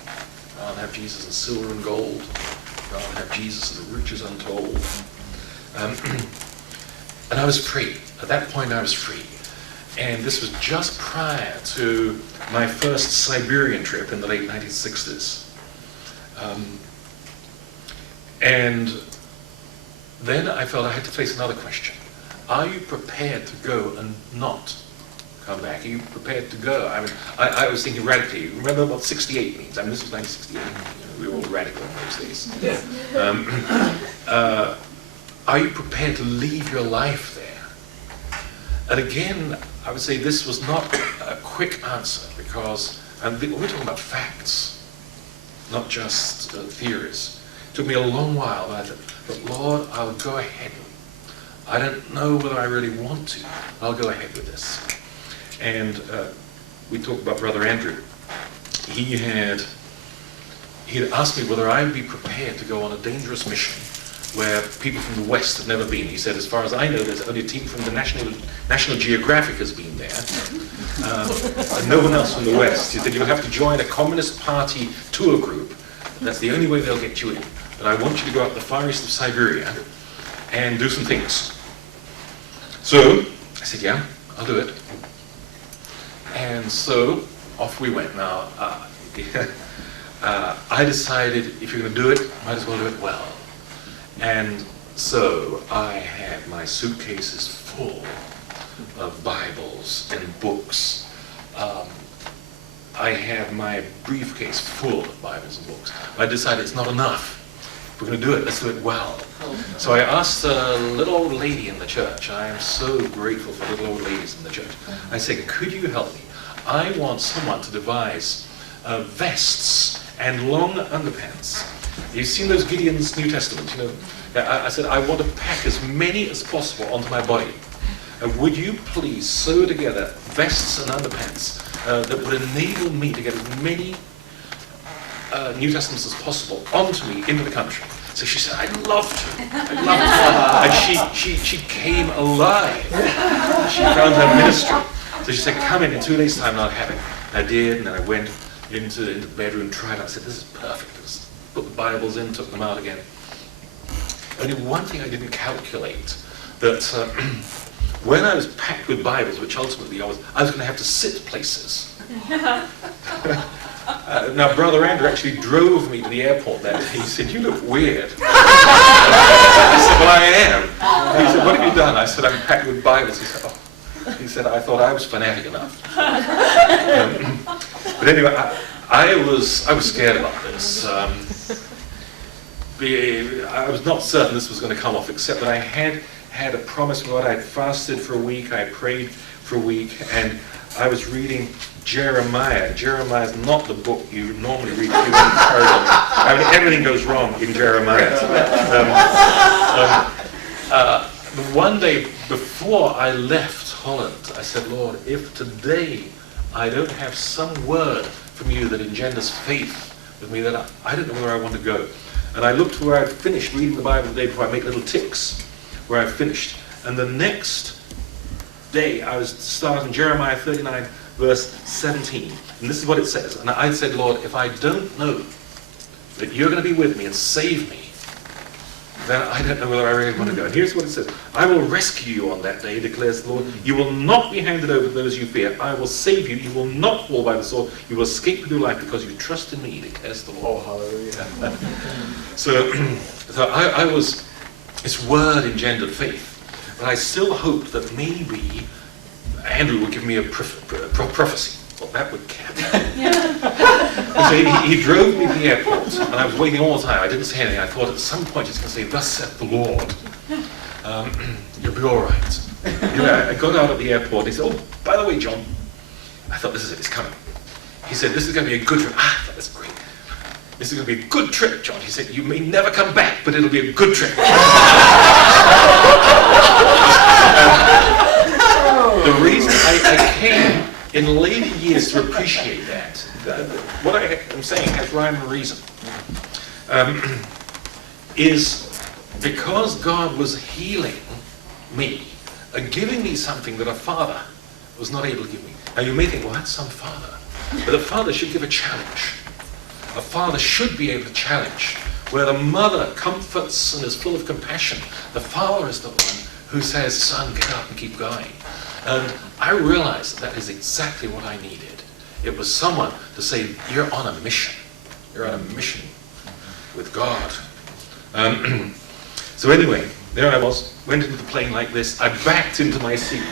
I'd rather have Jesus than silver and gold. I'd rather have Jesus than riches untold." And I was free. At that point I was free. And this was just prior to my first Siberian trip in the late 1960s. And then I felt I had to face another question. Are you prepared to go and not come back? Are you prepared to go? I mean, I was thinking radically. Remember what 68 means? I mean, this was 1968. We were all radical in those days. Are you prepared to leave your life there? And again, I would say this was not a quick answer, because we're talking about facts, not just theories. It took me a long while, but I thought, "But Lord, I'll go ahead. I don't know whether I really want to. I'll go ahead with this." And we talked about Brother Andrew. He'd asked me whether I would be prepared to go on a dangerous mission where people from the West have never been. He said, "As far as I know, there's only a team from the National Geographic has been there, and no one else from the West." He said, "You'll have to join a Communist Party tour group. That's the only way they'll get you in. But I want you to go out to the far east of Siberia and do some things." So I said, "Yeah, I'll do it." And so off we went. Now, I decided if you're going to do it, might as well do it well. And So I had my suitcases full of Bibles and books. I had my briefcase full of Bibles and books. I decided it's not enough. If we're going to do it, let's do it well. So I asked a little old lady in the church. I am so grateful for little old ladies in the church. I said, could you help me? I want someone to devise vests and long underpants. You've seen those Gideon's New Testament, you know? I said, I want to pack as many as possible onto my body. Would you please sew together vests and underpants that would enable me to get as many New Testaments as possible onto me into the country? So she said, I'd love to. I'd love to. And she came alive. She found her ministry. So she said, come in 2 days' time and I'll have it. And I did, and then I went into the bedroom, tried it. I said, this is perfect. Just put the Bibles in, took them out again. Only one thing I didn't calculate, that when I was packed with Bibles, which ultimately I was going to have to sit places. Now, Brother Andrew actually drove me to the airport that day. He said, you look weird. I said, well, I am. He said, what have you done? I said, I'm packed with Bibles. He said, oh. He said, I thought I was fanatic enough. But anyway, I was scared about this. I was not certain this was going to come off, except that I had a promise from God. I had fasted for a week, I prayed for a week, and I was reading Jeremiah. Jeremiah is not the book you normally read. I mean, everything goes wrong in Jeremiah. One day before I left Holland, I said, Lord, if today I don't have some word from you that engenders faith with me, then I don't know where I want to go. And I looked where I'd finished reading the Bible the day before. I make little ticks where I finished. And the next day I was starting Jeremiah 39, verse 17. And this is what it says. And I said, Lord, if I don't know that you're going to be with me and save me, then I don't know whether I really want to go. And here's what it says. I will rescue you on that day, declares the Lord. You will not be handed over to those you fear. I will save you. You will not fall by the sword. You will escape with your life because you trust in me, declares the Lord. Oh, hallelujah. So I was, this word engendered faith. But I still hoped that maybe Andrew would give me a prophecy. Well, that would count. So he drove me to the airport, and I was waiting all the time. I didn't say anything. I thought at some point he's going to say, thus saith the Lord. You'll be all right. I got out of the airport, and he said, oh, by the way, John, I thought, this is it, it's coming. He said, this is going to be a good trip. I thought, that's great. This is going to be a good trip, John. He said, you may never come back, but it'll be a good trip. The reason I came in later years to appreciate that, what I am saying has rhyme and reason, is because God was healing me and giving me something that a father was not able to give me. Now you may think, well, that's some father. But a father should give a challenge. A father should be able to challenge. Where the mother comforts and is full of compassion, the father is the one who says, son, get up and keep going. And I realized that is exactly what I needed. It was someone to say, you're on a mission. You're on a mission with God. So anyway, there I was, went into the plane like this. I backed into my seat,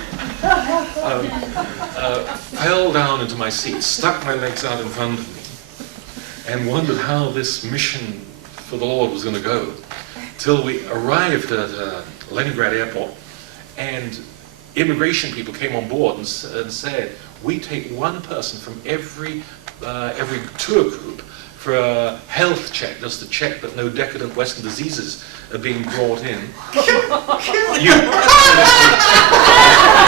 fell down into my seat, stuck my legs out in front of me, and wondered how this mission for the Lord was going to go. Till we arrived at Leningrad airport, and immigration people came on board and said, we take one person from every tour group for a health check, just to check that no decadent Western diseases are being brought in. You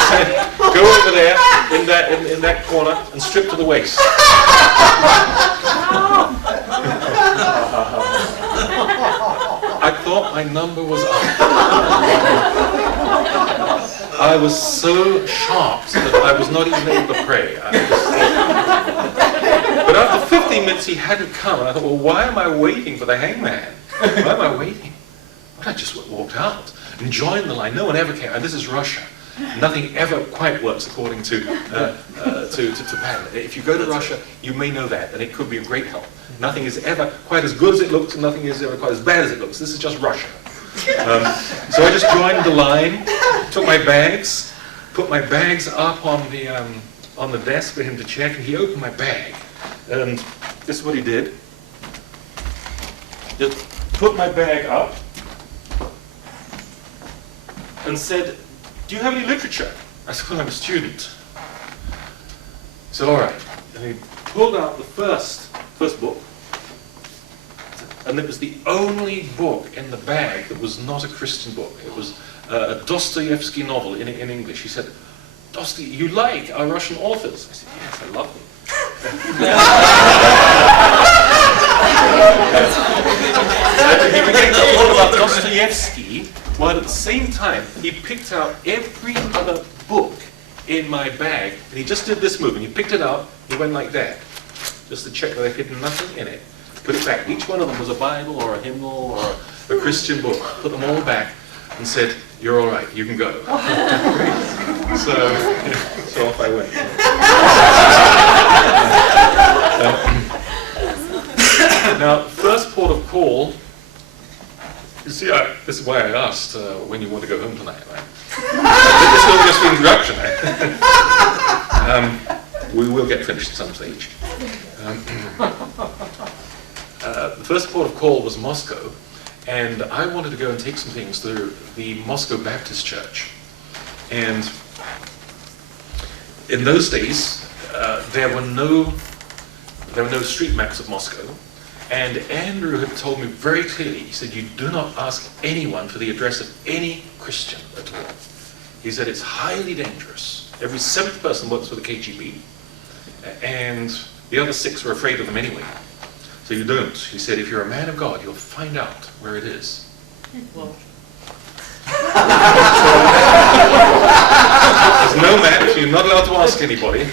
said, go over there in that corner and strip to the waist. I thought my number was up. I was so shocked that I was not even able to pray. But after 15 minutes he hadn't come, and I thought, well, why am I waiting for the hangman? Why am I waiting? Well, I just walked out and joined the line. No one ever came. And this is Russia. Nothing ever quite works according to pattern. If you go to Russia, you may know that, and it could be a great help. Nothing is ever quite as good as it looks, and nothing is ever quite as bad as it looks. This is just Russia. So I just joined the line, took my bags, put my bags up on the desk for him to check, and he opened my bag. And this is what he did. Just put my bag up and said, "Do you have any literature?" I said, "Well, I'm a student." He said, "All right." And he pulled out the first book, and it was the only book in the bag that was not a Christian book. It was a Dostoevsky novel in English. He said, "Dostoevsky, you like our Russian authors?" I said, "Yes, I love them." He began to talk about Dostoevsky, while at the same time he picked out every other book in my bag, and he just did this move, and he picked it up, he went like that, just to check that I hid nothing in it. Put it back. Each one of them was a Bible or a hymnal or a Christian book. Put them all back and said, "You're all right, you can go." So off I went. Now, first port of call, you see, this is why I asked when you want to go home tonight, right? This is just the introduction. We will get finished at some stage. The first port of call was Moscow, and I wanted to go and take some things to the Moscow Baptist Church. And in those days, there were no street maps of Moscow. And Andrew had told me very clearly, he said, "You do not ask anyone for the address of any Christian at all." He said, "It's highly dangerous. Every 7th person works for the KGB, and the other 6 are afraid of them anyway. So you don't." He said, "If you're a man of God, you'll find out where it is." Well. There's no map, you're not allowed to ask anybody.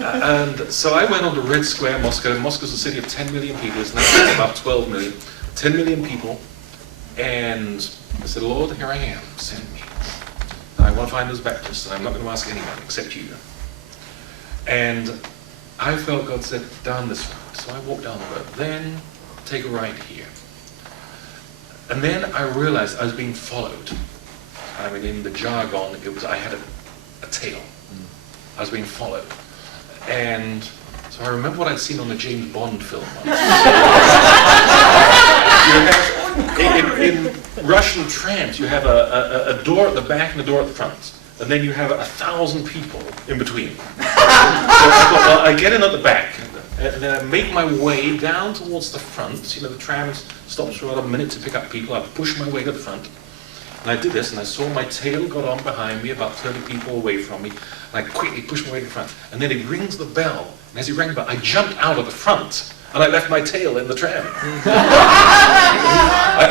And so I went on to Red Square, Moscow. Moscow's a city of 10 million people. It's now about 12 million. 10 million people. And I said, "Lord, here I am. Send me. I want to find those Baptists, and I'm not going to ask anyone except you." And I felt God said, "Down this road." So I walked down the road. Then take a right here. And then I realized I was being followed. I mean, in the jargon, it was I had a tail. I was being followed. And so I remember what I'd seen on a James Bond film once. In Russian trams, you have a door at the back and a door at the front. And then you have 1,000 people in between. So I thought, well, I get in at the back, and then I make my way down towards the front. You know, the tram stops for about a minute to pick up people. I push my way to the front. And I did this, and I saw my tail got on behind me, about 30 people away from me. And I quickly pushed my way to the front. And then he rings the bell. And as he rang the bell, I jumped out of the front. And I left my tail in the tram.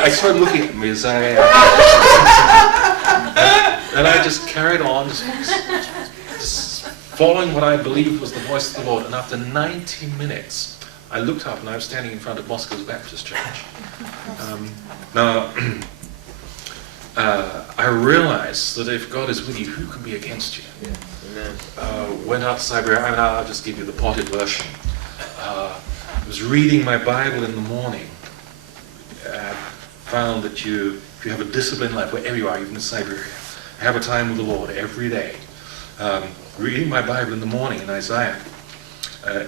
I started looking at me as and I just carried on, just following what I believed was the voice of the Lord. And after 90 minutes, I looked up and I was standing in front of Moscow's Baptist Church. Now, I realized that if God is with you, who can be against you? Yeah. Amen. Went out to Siberia. I mean, I'll just give you the potted version. I was reading my Bible in the morning. I found that if you have a disciplined life, wherever you are, even in Siberia, have a time with the Lord every day. Reading my Bible in the morning in Isaiah.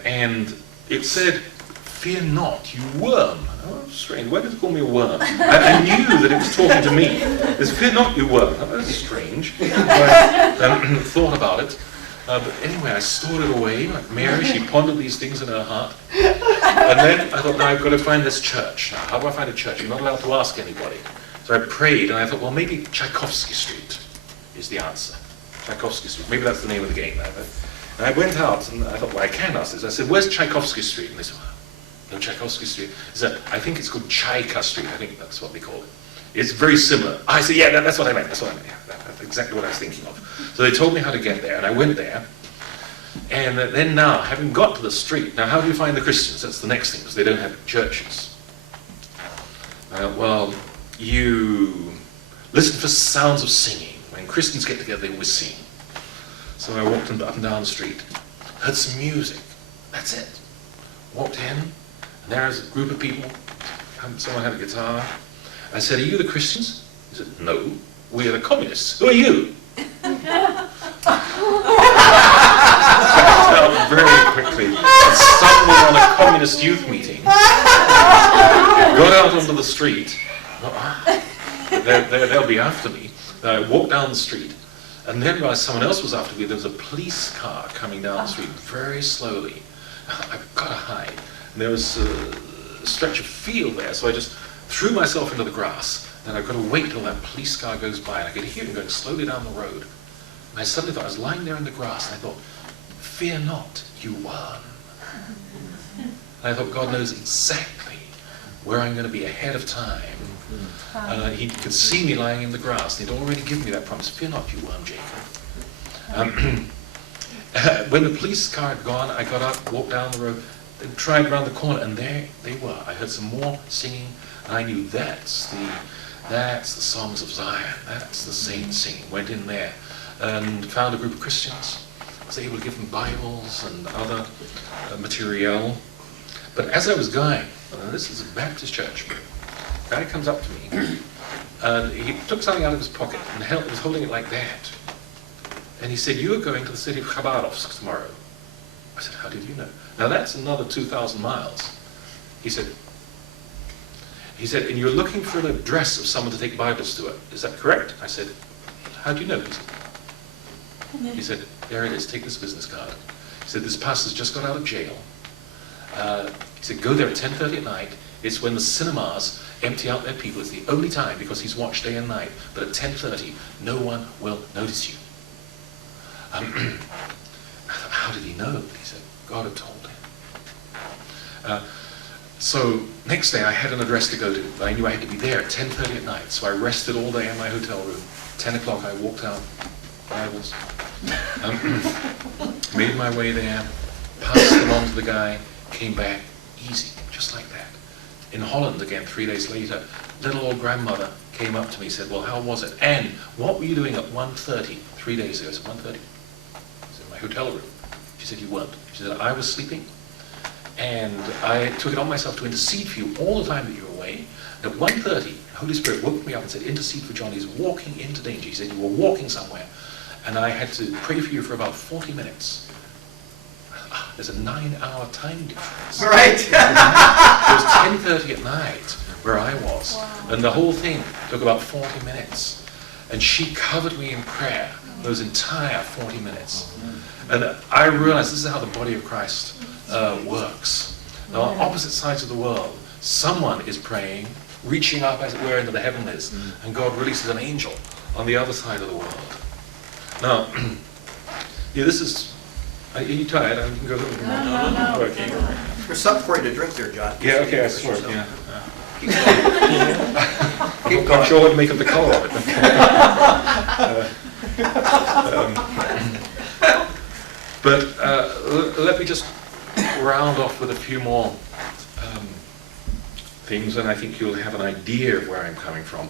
And it said, "Fear not, you worm." Oh, strange. Why did it call me a worm? I knew that it was talking to me. It said, "Fear not, you worm." Oh, that's strange. I thought about it. But anyway, I stored it away. Like Mary, she pondered these things in her heart. And then I thought, now I've got to find this church. Now, how do I find a church? You're not allowed to ask anybody. So I prayed, and I thought, well, maybe Tchaikovsky Street is the answer. Tchaikovsky Street. Maybe that's the name of the game. And I went out, and I thought, well, I can ask this. I said, "Where's Tchaikovsky Street?" And they said, well, "No, Tchaikovsky Street." I said, "I think it's called Chaika Street." I think that's what they call it. It's very similar. I said, "Yeah, that's what I meant. That's what I meant. Yeah, that's exactly what I was thinking of." So they told me how to get there, and I went there. And then now, having got to the street, now how do you find the Christians? That's the next thing, because they don't have churches. Well, you listen for sounds of singing. When Christians get together, they always sing. So I walked up and down the street, heard some music. That's it. Walked in, and there was a group of people. Someone had a guitar. I said, are you the Christians? He said, no, we are the communists. Who are you? Out very quickly and stumbled on a communist youth meeting. Got out onto the street. They'll be after me. I walked down the street and then realized someone else was after me. There was a police car coming down the street very slowly. I've got to hide. And there was a stretch of field there, so I just threw myself into the grass. Then I've got to wait till that police car goes by, and I could hear him going slowly down the road. And I suddenly thought, I was lying there in the grass, and I thought, fear not, you won. And I thought, God knows exactly where I'm going to be ahead of time. He could see me lying in the grass, and he'd already given me that promise, fear not, you won, Jacob. When the police car had gone, I got up, walked down the road, tried around the corner, and there they were. I heard some more singing, and I knew that's the Songs of Zion, that's the saints singing. Went in there and found a group of Christians. I was able to give them Bibles and other material. But as I was going, this is a Baptist church, a guy comes up to me, and he took something out of his pocket and was holding it like that. And he said, you are going to the city of Khabarovsk tomorrow. I said, how did you know? Now that's another 2,000 miles. He said, and you're looking for an address of someone to take Bibles to it. Is that correct? I said, how do you know? He said, there it is, take this business card. He said, this pastor's just got out of jail. He said, go there at 10:30 at night. It's when the cinemas empty out their people. It's the only time, because he's watched day and night. But at 10:30, no one will notice you. How did he know? He said, God had told him. So next day I had an address to go to. I knew I had to be there at 10:30 at night. So I rested all day in my hotel room. 10 o'clock I walked out, Bibles. Made my way there, passed them on to the guy, came back, easy, just like that. In Holland again, 3 days later, little old grandmother came up to me and said, well, how was it? And what were you doing at 1:30 3 days ago? I said, 1:30. Hotel room. She said, you weren't. She said, I was sleeping, and I took it on myself to intercede for you all the time that you were away. And at 1:30, the Holy Spirit woke me up and said, intercede for John, he's walking into danger. He said, you were walking somewhere. And I had to pray for you for about 40 minutes. There's a 9-hour time difference. Right. It was 10:30 at night where I was. Wow. And the whole thing took about 40 minutes. And she covered me in prayer those entire 40 minutes. And I realized this is how the body of Christ works. Now, on opposite sides of the world, someone is praying, reaching up, as it were, into the heavenlies, and God releases an angel on the other side of the world. Now, yeah, this is... Are you tired? I can go a little bit more. No. Okay. There's something for you to drink there, John. Yeah, okay, I swear, yeah. I'm not sure what to make of the color of it. But let me just round off with a few more things, and I think you'll have an idea of where I'm coming from.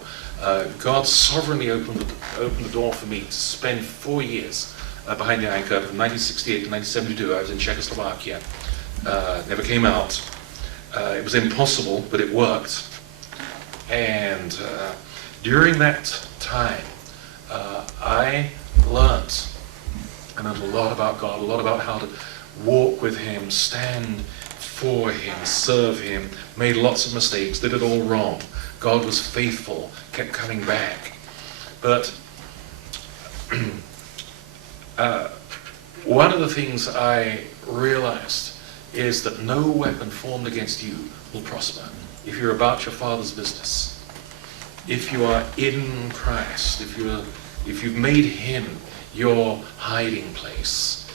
God sovereignly opened the door for me to spend 4 years behind the anchor from 1968 to 1972. I was in Czechoslovakia. Never came out. It was impossible, but it worked. And during that time, I learned a lot about God, a lot about how to walk with Him, stand for Him, serve Him, made lots of mistakes, did it all wrong. God was faithful, kept coming back. But one of the things I realized is that no weapon formed against you will prosper if you're about your Father's business. If you are in Christ, if you've made Him your hiding place,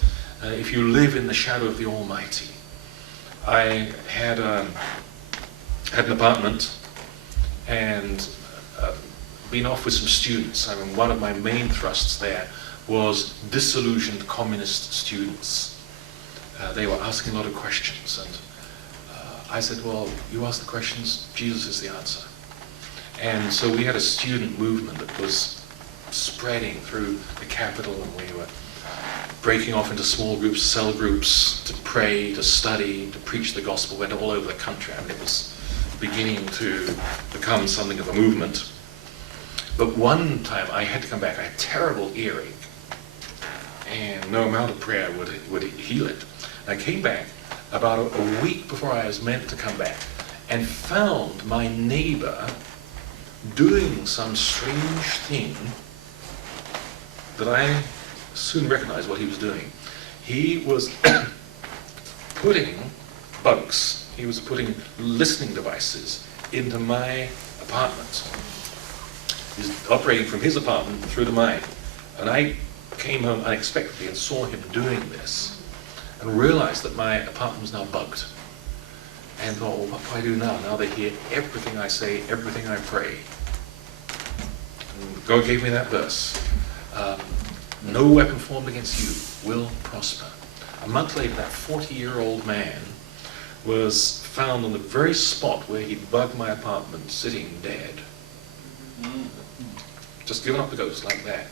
if you live in the shadow of the Almighty. I had an apartment and been off with some students. I mean, one of my main thrusts there was disillusioned communist students. They were asking a lot of questions, and I said, well, you ask the questions, Jesus is the answer. And so we had a student movement that was spreading through the capital, and we were breaking off into small groups, cell groups, to pray, to study, to preach the gospel. Went all over the country. I mean, it beginning to become something of a movement. But one time I had to come back. I had a terrible earache, and no amount of prayer would heal it. And I came back about a week before I was meant to come back, and found my neighbor doing some strange thing that I soon recognized what he was doing. He was putting bugs, he was putting listening devices into my apartment. He's operating from his apartment through to mine. And I came home unexpectedly and saw him doing this, and realized that my apartment was now bugged. And thought, well, what do I do now? Now they hear everything I say, everything I pray. And God gave me that verse. No weapon formed against you will prosper. A month later, that 40-year-old man was found on the very spot where he'd bugged my apartment, sitting dead. Just given up the ghost like that.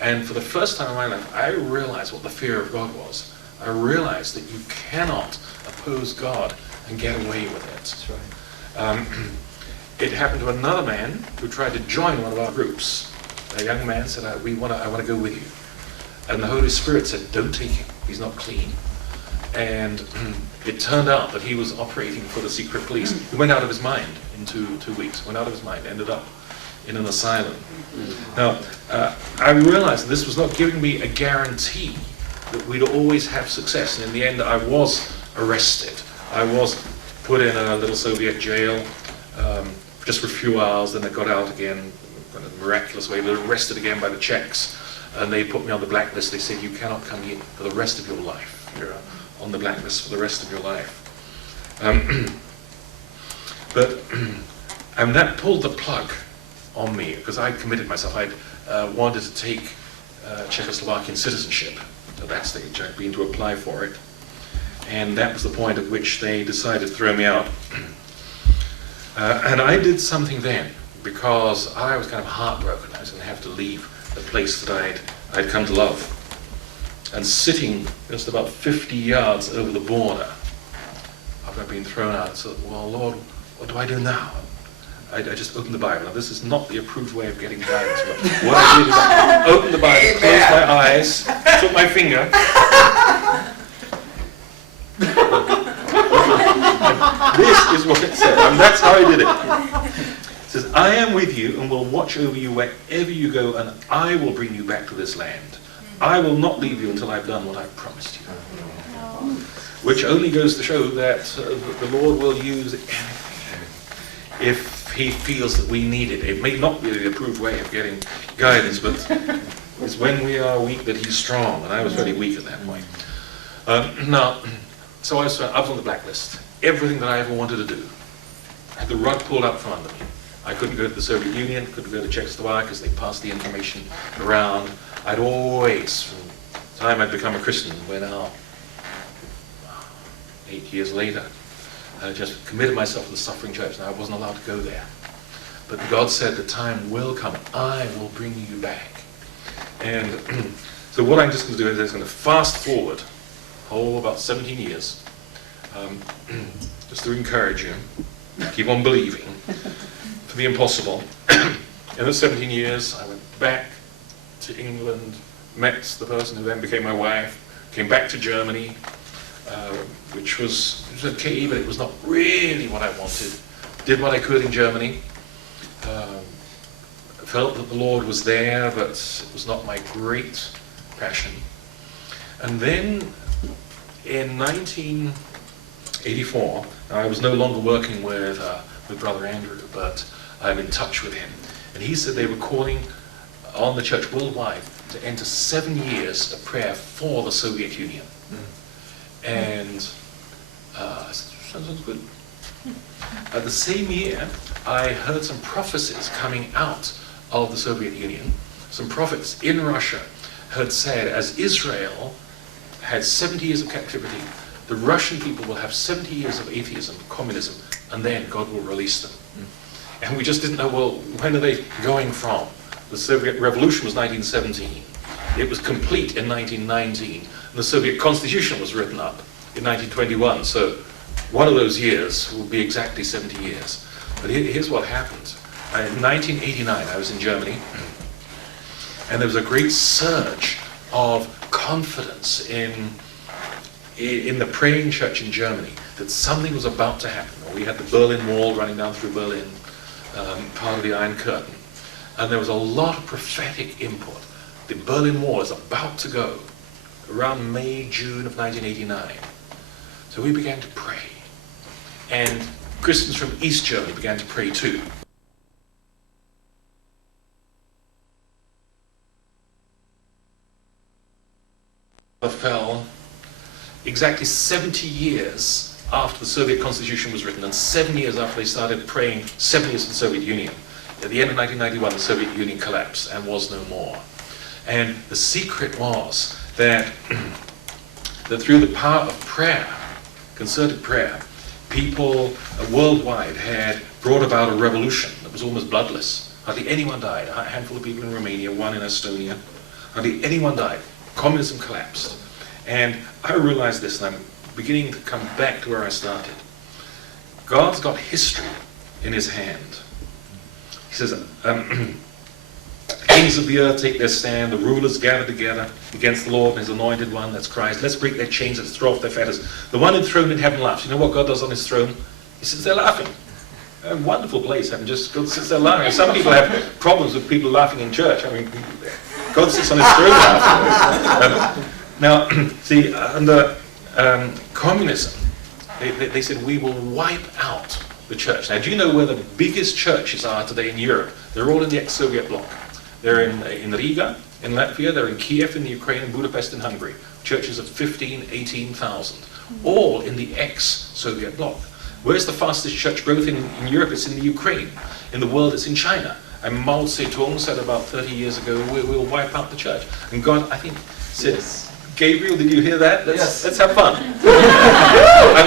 And for the first time in my life, I realized what the fear of God was. I realized that you cannot oppose God and get away with it. That's right. It happened to another man who tried to join one of our groups. A young man said, I want to go with you. And the Holy Spirit said, don't take him, he's not clean. And it turned out that he was operating for the secret police. He went out of his mind in 2 weeks, went out of his mind, ended up in an asylum. Now, I realized this was not giving me a guarantee that we'd always have success. And in the end, I was arrested. I was put in a little Soviet jail just for a few hours, then I got out again in a miraculous way, but arrested again by the Czechs. And they put me on the blacklist. They said, you cannot come here for the rest of your life. You're on the blacklist for the rest of your life. And that pulled the plug on me, because I committed myself. I'd wanted to take Czechoslovakian citizenship. At that stage, I'd been to apply for it. And that was the point at which they decided to throw me out. And I did something then, because I was kind of heartbroken. I was going to have to leave the place that I'd come to love. And sitting just about 50 yards over the border, after I'd been thrown out, I said, well, Lord, what do I do now? I just opened the Bible. Now, this is not the approved way of getting guidance, but what I did is I opened the Bible, closed my eyes, took my finger, this is what it said, and that's how I did it. It says, I am with you and will watch over you wherever you go, and I will bring you back to this land. I will not leave you until I've done what I've promised you. Which only goes to show that the Lord will use anything if he feels that we need it. It may not be the approved way of getting guidance, but it's when we are weak that he's strong, and I was very weak at that point. So I was on the blacklist. Everything that I ever wanted to do, I had the rug pulled out from under me. I couldn't go to the Soviet Union, couldn't go to Czechoslovakia because they passed the information around. I'd always, from the time I'd become a Christian, we're now 8 years later, I just committed myself to the suffering church, and I wasn't allowed to go there. But God said, the time will come, I will bring you back. And so what I'm just going to do is I'm going to fast forward, about 17 years, just to encourage you, keep on believing for the impossible. In those 17 years, I went back to England, met the person who then became my wife, came back to Germany, which was okay, but it was not really what I wanted. Did what I could in Germany. Felt that the Lord was there, but it was not my great passion. And then in 1984, I was no longer working with Brother Andrew, but I'm in touch with him. And he said they were calling on the church worldwide to enter 7 years of prayer for the Soviet Union. And I said, sounds good. The same year, I heard some prophecies coming out of the Soviet Union. Some prophets in Russia had said, as Israel had 70 years of captivity, the Russian people will have 70 years of atheism, communism, and then God will release them. And we just didn't know, well, when are they going from? The Soviet Revolution was 1917. It was complete in 1919. And the Soviet Constitution was written up in 1921. So one of those years will be exactly 70 years. But here's what happened. In 1989, I was in Germany, and there was a great surge of confidence in the praying church in Germany that something was about to happen. We had the Berlin Wall running down through Berlin, part of the Iron Curtain, and there was a lot of prophetic input. The Berlin Wall is about to go around May, June of 1989. So we began to pray, and Christians from East Germany began to pray too. Fell exactly 70 years after the Soviet Constitution was written, and 7 years after they started praying, 7 years for the Soviet Union. At the end of 1991, the Soviet Union collapsed and was no more. And the secret was that, that through the power of prayer, concerted prayer, people worldwide had brought about a revolution that was almost bloodless. Hardly anyone died. A handful of people in Romania, one in Estonia. Hardly anyone died. Communism collapsed. And I realized this, and I'm beginning to come back to where I started. God's got history in his hand. He says, kings of the earth take their stand, the rulers gather together against the Lord and his anointed one, that's Christ. Let's break their chains, let's throw off their fetters. The one enthroned in heaven laughs. You know what God does on his throne? He sits there laughing. A wonderful place, heaven, just God sits there laughing. Some people have problems with people laughing in church. I mean, God sits on his throne laughing. Now, see, under communism, they said, we will wipe out the church. Now, do you know where the biggest churches are today in Europe? They're all in the ex-Soviet bloc. They're in Riga, in Latvia, they're in Kiev, in the Ukraine, and Budapest, in Hungary. Churches of 15, 18,000, all in the ex-Soviet bloc. Where's the fastest church growth in Europe? It's in the Ukraine. In the world, it's in China. And Mao Zedong said about 30 years ago, we'll wipe out the church. And God, I think, said, yes. Gabriel, did you hear that? Let's have fun. And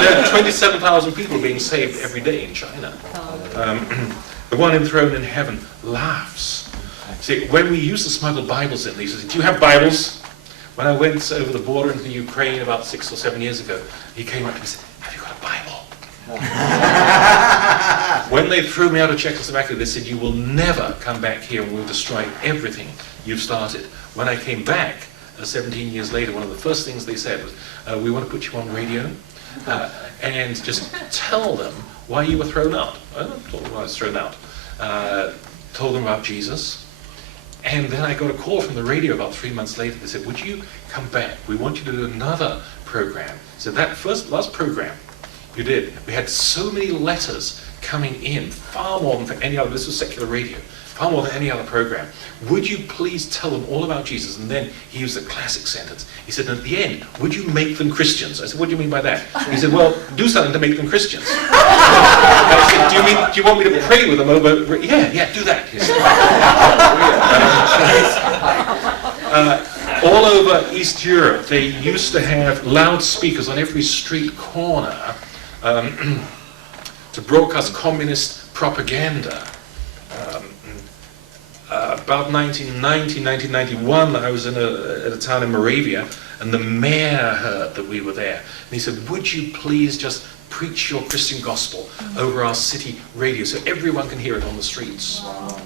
there are 27,000 people being saved every day in China. The one enthroned in heaven laughs. See, when we used to smuggle Bibles in, he says, do you have Bibles? When I went over the border into the Ukraine about 6 or 7 years ago, he came up to me and said, have you got a Bible? When they threw me out of Czechoslovakia, they said, you will never come back here and we'll destroy everything you've started. When I came back, 17 years later, one of the first things they said was, we want to put you on radio and just tell them why you were thrown out. I don't told them why I was thrown out. Told them about Jesus. And then I got a call from the radio about 3 months later. They said, would you come back? We want you to do another program. So that last program you did, we had so many letters coming in, far more than for any other, this was secular radio, far more than any other program. Would you please tell them all about Jesus? And then he used a classic sentence. He said, at the end, would you make them Christians? I said, what do you mean by that? He said, well, do something to make them Christians. I said, do you want me to pray with them over? Yeah, do that. He said, all over East Europe, they used to have loudspeakers on every street corner to broadcast communist propaganda. About 1990, 1991, I was at a town in Moravia, and the mayor heard that we were there. And he said, would you please just preach your Christian gospel over our city radio so everyone can hear it on the streets? Wow.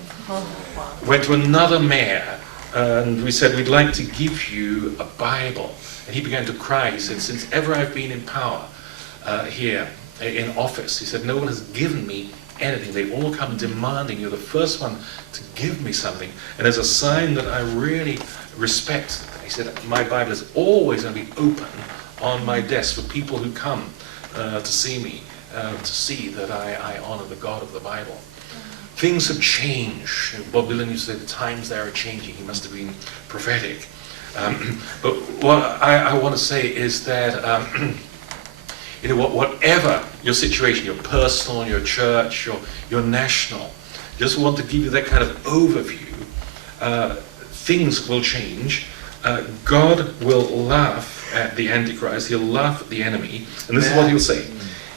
Went to another mayor, and we said, we'd like to give you a Bible. And he began to cry. He said, since ever I've been in power here in office, he said, no one has given me anything. They all come demanding. You're the first one to give me something. And as a sign that I really respect, he said, my Bible is always going to be open on my desk for people who come to see me, to see that I honor the God of the Bible. Things have changed. Bob Dylan used to say, the times they are changing. He must have been prophetic. But what I want to say is that you know, whatever your situation, your personal, your church, your national, just want to give you that kind of overview. Things will change. God will laugh at the Antichrist. He'll laugh at the enemy. And this is what he'll say.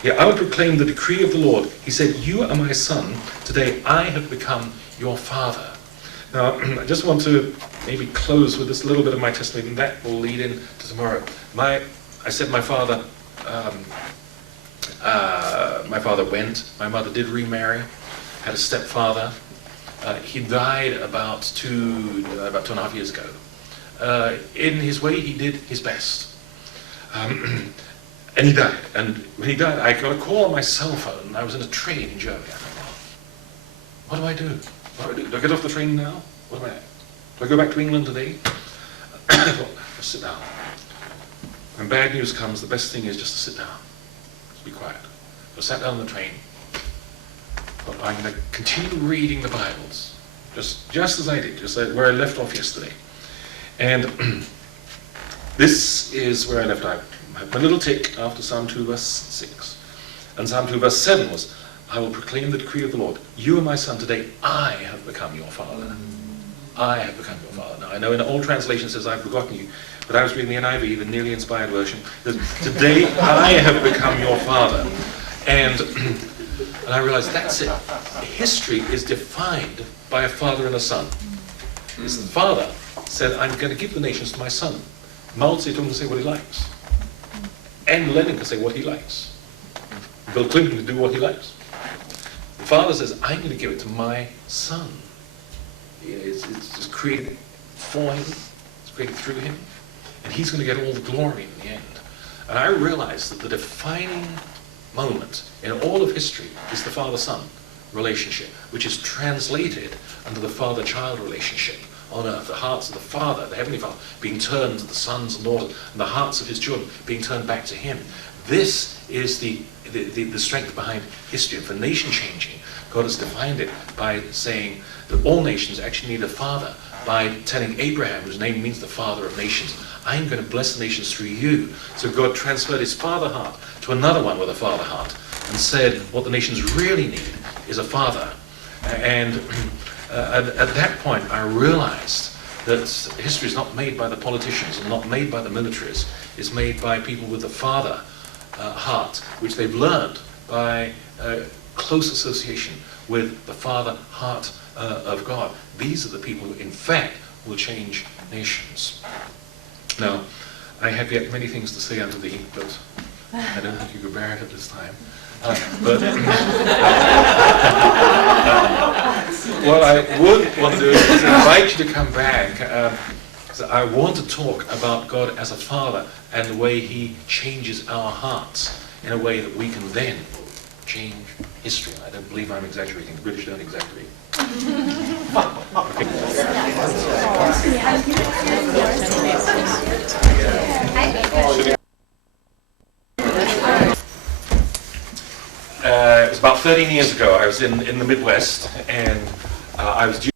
Yeah, I will proclaim the decree of the Lord. He said, you are my son. Today I have become your father. Now, I just want to maybe close with this little bit of my testimony, and that will lead in to tomorrow. I said my father My father went. My mother did remarry, had a stepfather. He died about 2.5 years ago. In his way, he did his best. And he died. And when he died, I got a call on my cell phone. I was in a train in Germany. I thought, what do I do? What do I do? Do I get off the train now? What do I do? Do I go back to England today? I thought, just sit down. When bad news comes, the best thing is just to sit down. Just be quiet. So I sat down on the train. But I'm going to continue reading the Bibles, just as I did, just where I left off yesterday. And this is where I left off. I had my little tick after Psalm 2 verse 6. And Psalm 2 verse 7 was, I will proclaim the decree of the Lord. You are my son, today I have become your father. I have become your father. Now I know in the old translation it says I've forgotten you, but I was reading the NIV, the nearly inspired version, that today I have become your father. And I realized that's it. History is defined by a father and a son. The father said, I'm going to give the nations to my son. Mao Zedong can say what he likes. And Lenin can say what he likes. Bill Clinton can do what he likes. The father says, I'm going to give it to my son. It's just created for him. It's created through him. And he's going to get all the glory in the end. And I realized that the defining moment in all of history is the father-son relationship, which is translated under the father-child relationship on earth. The hearts of the Father, the Heavenly Father, being turned to the sons and daughters, and the hearts of his children being turned back to him. This is the strength behind history. And for nation changing, God has defined it by saying that all nations actually need a father, by telling Abraham, whose name means the father of nations, I'm going to bless the nations through you. So God transferred his father heart to another one with a father heart and said what the nations really need is a father. And at that point I realized that history is not made by the politicians and not made by the militaries. It's made by people with the father heart, which they've learned by close association with the father heart of God. These are the people who in fact will change nations. Now, I have yet many things to say unto thee, but I don't think you could bear it at this time. What I would want to do is invite you to come back. So I want to talk about God as a father and the way he changes our hearts in a way that we can then change history. I don't believe I'm exaggerating. The British don't exaggerate. It was about 13 years ago. I was in the Midwest, and I was due